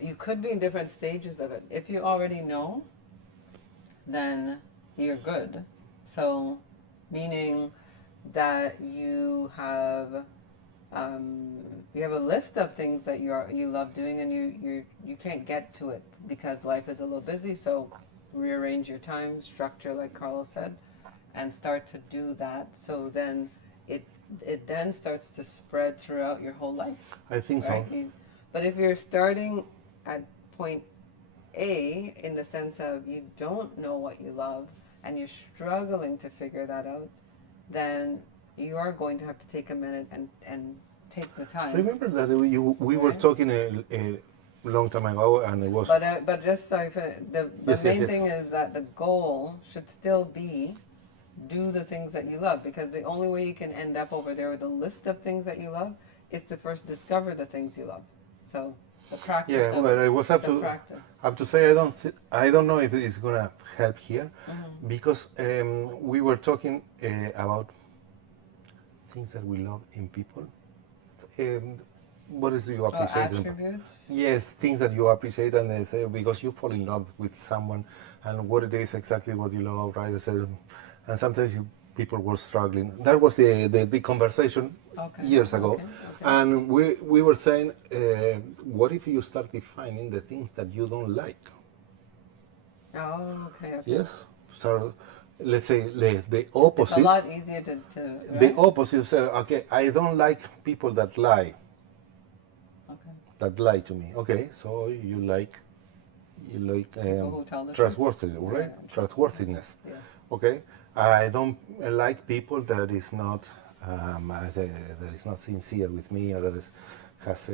you could be in different stages of it. If you already know, then you're good. So, meaning that you have a list of things that you love doing, and you can't get to it because life is a little busy. So, rearrange your time structure, like Carlos said, and start to do that. So then it then starts to spread throughout your whole life. I think right? So. But if you're starting at point A, in the sense of you don't know what you love and you're struggling to figure that out, then you are going to have to take a minute and take the time. Remember that we were talking a long time ago, and it was. But just so I finish, the main thing is that the goal should still be do the things that you love, because the only way you can end up over there with a list of things that you love is to first discover the things you love. So the practice. Yeah, but I was have to say I don't know if it's gonna help here, because we were talking about things that we love in people. What is you appreciate? Attributes? Yes, things that you appreciate, and they say because you fall in love with someone, and what it is exactly what you love, right? And sometimes people were struggling. That was the conversation years ago, and we were saying, what if you start defining the things that you don't like? Oh, okay. Yes, start. Let's say the opposite. It's a lot easier to right? The opposite. You say, okay, I don't like people that lie. That lie to me. Okay, so you like trustworthiness, right? Yeah. Trustworthiness. Yes. Okay, I don't like people that is not sincere with me, or that is has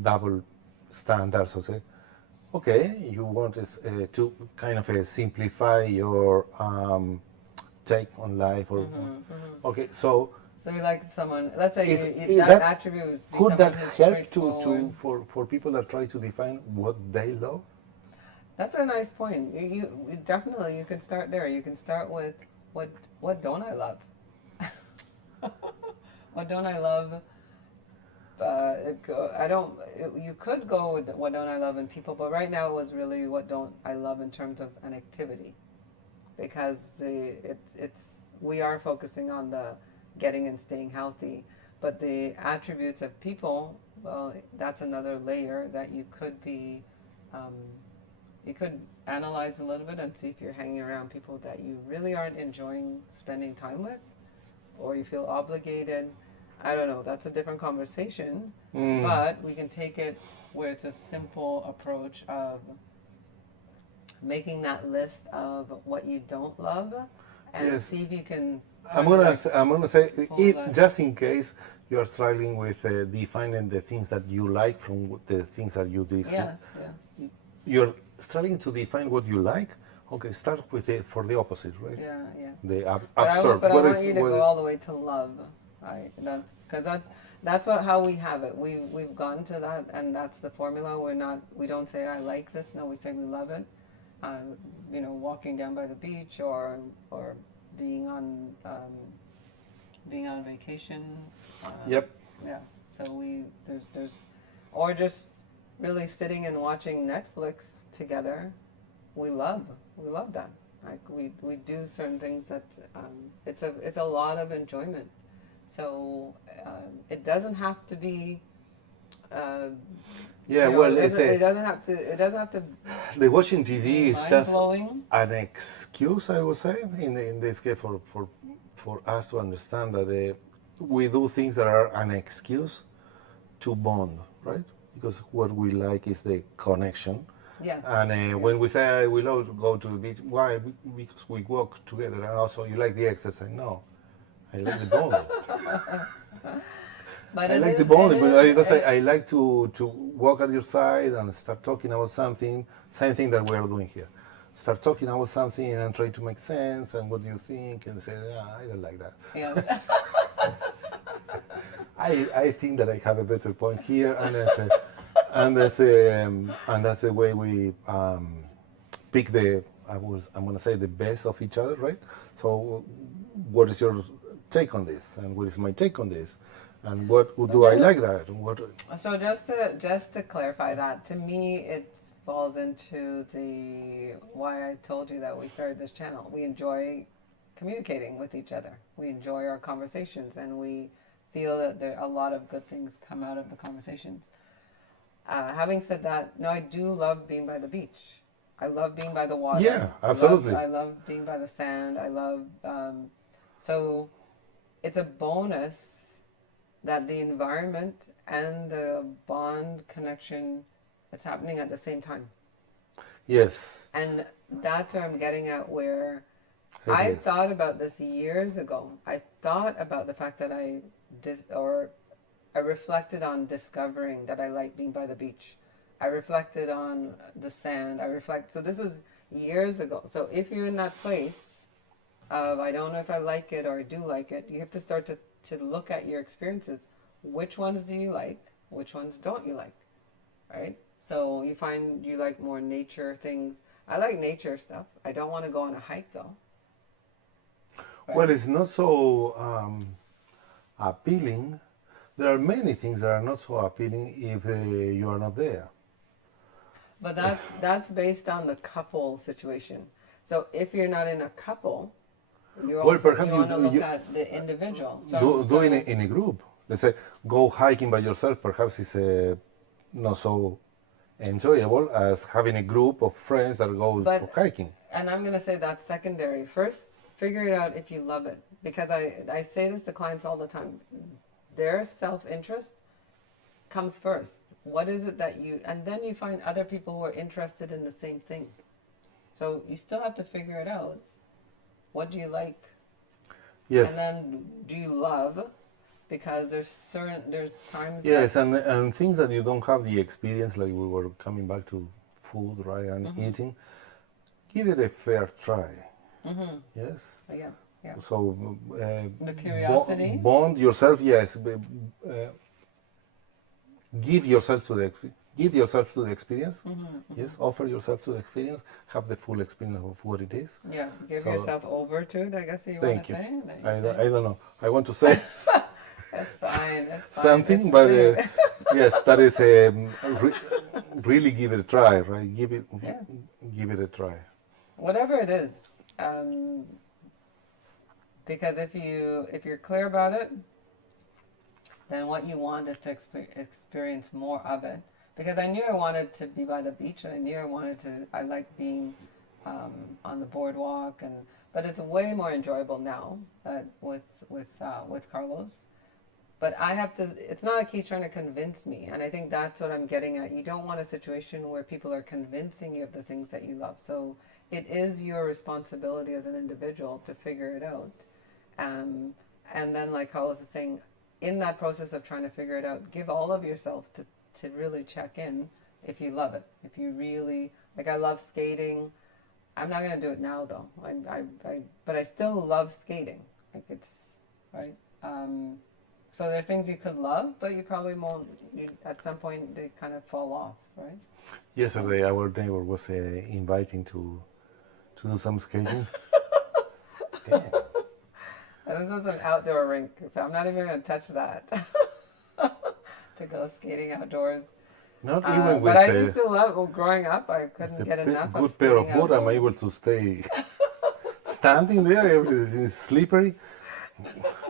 double standards. So say, okay, you want to kind of simplify your take on life, or okay, so. So you like someone, let's say If that attribute is could someone that who's help straightforward. for people that try to define what they love? That's a nice point. You definitely, you could start there. You can start with what what don't I love? What don't I love? I don't. You could go with what don't I love in people, but right now it was really what don't I love in terms of an activity, because it's we are focusing on the getting and staying healthy, but the attributes of people, well, that's another layer that you could be. Um, you could analyze a little bit and see if you're hanging around people that you really aren't enjoying spending time with, or you feel obligated. I don't know, that's a different conversation, but we can take it where it's a simple approach of making that list of what you don't love and Yes. see if you can I'm gonna say, that. just in case you are struggling with defining the things that you like from the things that you dislike. Yes, yeah, You're struggling to define what you like. Okay, start with for the opposite, right? yeah. The But absorb. I What want is you to what go is, all the way to love. Right? That's because that's what how we have it. We've gone to that, and that's the formula. We don't say I like this. No, we say we love it. Walking down by the beach or being on being on vacation. Uh, Yep. yeah. So there's or just really sitting and watching Netflix together. We love that. Like we do certain things that it's a lot of enjoyment. So it doesn't have to be. Uh, Yeah. Well, it doesn't have to the watching be TV is mind just blowing. an excuse, I would say, in this case, for us to understand that we do things that are an excuse to bond, right? Because what we like is the connection. Yes. And Yes. when we say we love to go to the beach, why? Because we walk together, and also you like the exercise. No, I like the bond. But I it like the is. It bonding, but because is. I like to walk at your side and start talking about something. Same thing that we are doing here. Start talking about something and try to make sense. And what do you think? And say, I don't like that. Yes. I think that I have a better point here, and that's the way we pick I'm gonna say the best of each other, right? So, what is your take on this, and what is my take on this, and what do I like that, and what? So just to clarify that, to me it falls into the why I told you that we started this channel. We enjoy communicating with each other. We enjoy our conversations, and we feel that there a lot of good things come out of the conversations. Having said that, no, I do love being by the beach. I love being by the water. Yeah, absolutely. I love being by the sand. I love so it's a bonus that the environment and the bond connection it's happening at the same time. Yes. And that's where I'm getting at where It I is. thought about this years ago. I thought about the fact that I reflected on discovering that I like being by the beach. I reflected on the sand. So this is years ago. So if you're in that place of I don't know if I like it or I do like it, you have to start to look at your experiences. Which ones do you like? Which ones don't you like? Right? So you find you like more nature things. I like nature stuff. I don't want to go on a hike though. Right? Well, it's not so appealing. There are many things that are not so appealing if you are not there. But that's based on the couple situation. So if you're not in a couple, you Well, perhaps want to look you at the individual. do in a group. Let's say go hiking by yourself. Perhaps it's not so enjoyable as having a group of friends that go for hiking. And I'm going to say that's secondary. First, figure it out if you love it. Because I say this to clients all the time. Their self-interest comes first. What is it that and then you find other people who are interested in the same thing. So you still have to figure it out. What do you like? Yes. And then do you love? because there's times Yes, that and things that you don't have the experience, like we were coming back to food, right, and eating, give it a fair try. Yes. yeah, yeah, So the curiosity. bond yourself. Yes, give yourself to the give yourself to the experience. Yes, offer yourself to the experience. Have the full experience of what it is. Yeah, give So, yourself over to it, I guess you want thank to you. say. That I you don't, say. I don't know. I want to say That's fine. That's fine. something, It's but free. yes, that is really give it a try, right? Yeah. Give it a try. Whatever it is, because if you're clear about it, then what you want is to experience more of it. Because I knew I wanted to be by the beach, and I knew I like being on the boardwalk, but it's way more enjoyable now with Carlos. But I have to. It's not like he's trying to convince me, and I think that's what I'm getting at. You don't want a situation where people are convincing you of the things that you love. So it is your responsibility as an individual to figure it out. And then, like Carlos is saying, in that process of trying to figure it out, give all of yourself to really check in if you love it. If you really, like, I love skating. I'm not going to do it now, though. But I still love skating. Like, it's, right? So there are things you could love, but you probably won't, at some point, they kind of fall off, right? Yesterday, our neighbor was inviting to do some skating. Damn. And this is an outdoor rink, so I'm not even going to touch that. To go skating outdoors. Not even with but I used to love, well, growing up, I couldn't get enough of good pair of skating boots. I'm outdoors. able to stay standing there. Everything is slippery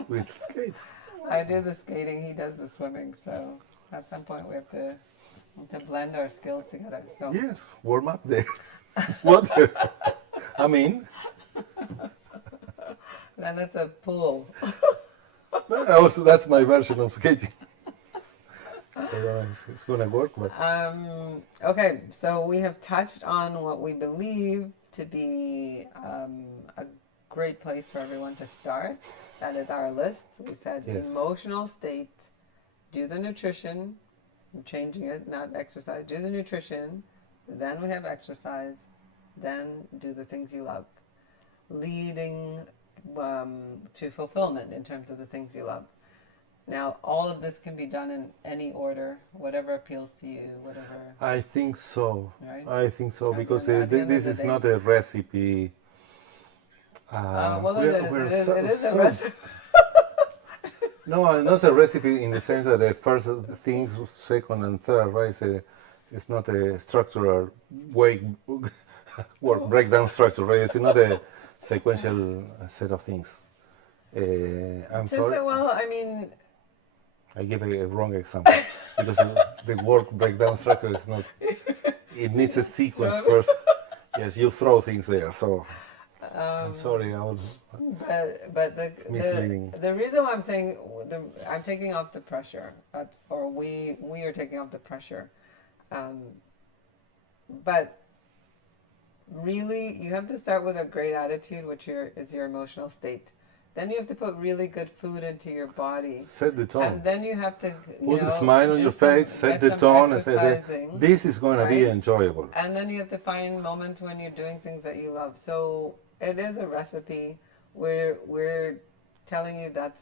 with skates. I do the skating, he does the swimming, so at some point we have to blend our skills together. So Yes, warm up the water. I mean, then it's a pool. that's my version of skating. I don't know if it's going to work, but Okay, so we have touched on what we believe to be a great place for everyone to start. That is our list. We said Yes. emotional state, do the nutrition, I'm changing it, not exercise, do the nutrition, then we have exercise, then do the things you love, leading to fulfillment in terms of the things you love. Now, all of this can be done in any order, whatever appeals to you, whatever. I think so. Right? I think so At because the end of this the is day. not a recipe. Well, it is. It is a recipe. No, not a recipe in the sense that the first things, second and third, right? It's not a structural way work breakdown structure, right? It's not a sequential set of things. I'm sorry. Well, I mean, I gave a wrong example because the work breakdown structure is not. It needs a sequence first. Yes, you throw things there. So I'm sorry. but Misleading. the reason why I'm saying I'm taking off the pressure. We are taking off the pressure. But really, you have to start with a great attitude, which is your emotional state. Then you have to put really good food into your body. Set the tone. And then you have to put a smile on your face, set the tone, and say this is going to be enjoyable. And then you have to find moments when you're doing things that you love. So it is a recipe. We're telling you that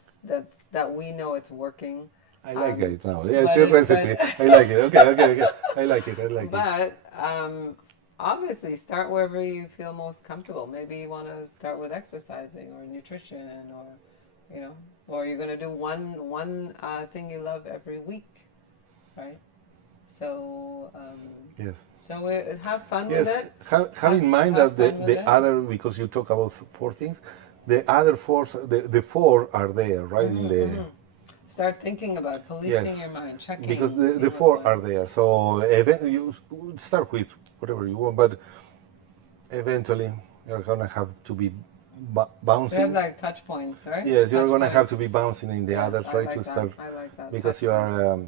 we know it's working. I like it now. Yeah, it's your recipe. I like it. Okay. I like it. But obviously, start wherever you feel most comfortable. Maybe you want to start with exercising or nutrition, or you're going to do one thing you love every week, right? So yes. So have fun with it. Have in mind that the other, because you talk about 4 things, the other 4, the 4 are there, right? In the start thinking about policing your mind, checking. Because the 4 are there. So you start with whatever you want, but eventually you're going to have to be bouncing. We have like touch points, right? Yes, you're going to have to be bouncing in the others, right? To start. I like that. Because you're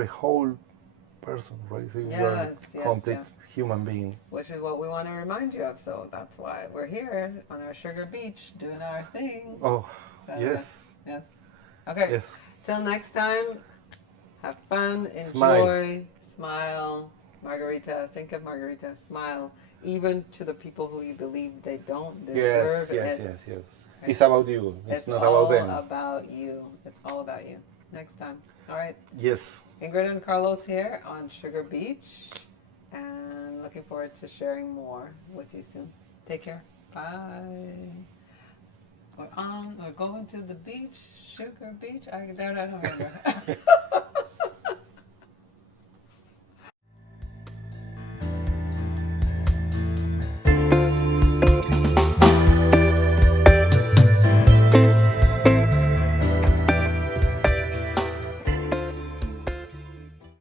a whole person, right? So you're a complete human being. Which is what we want to remind you of. So that's why we're here on our sugar beach doing our thing. Oh, so, yes. Yes. Okay. Yes. Till next time, have fun, Smile. enjoy, smile. Margarita, think of Margarita, smile. Even to the people who you believe they don't Yes, deserve yes, it. yes, yes. Right? It's about you. It's It's not about all them. about you. It's all about you. Next time. All right. Yes. Ingrid and Carlos here on Sugar Beach. And looking forward to sharing more with you soon. Take care. Bye. We're going to the beach, Sugar Beach. I don't remember.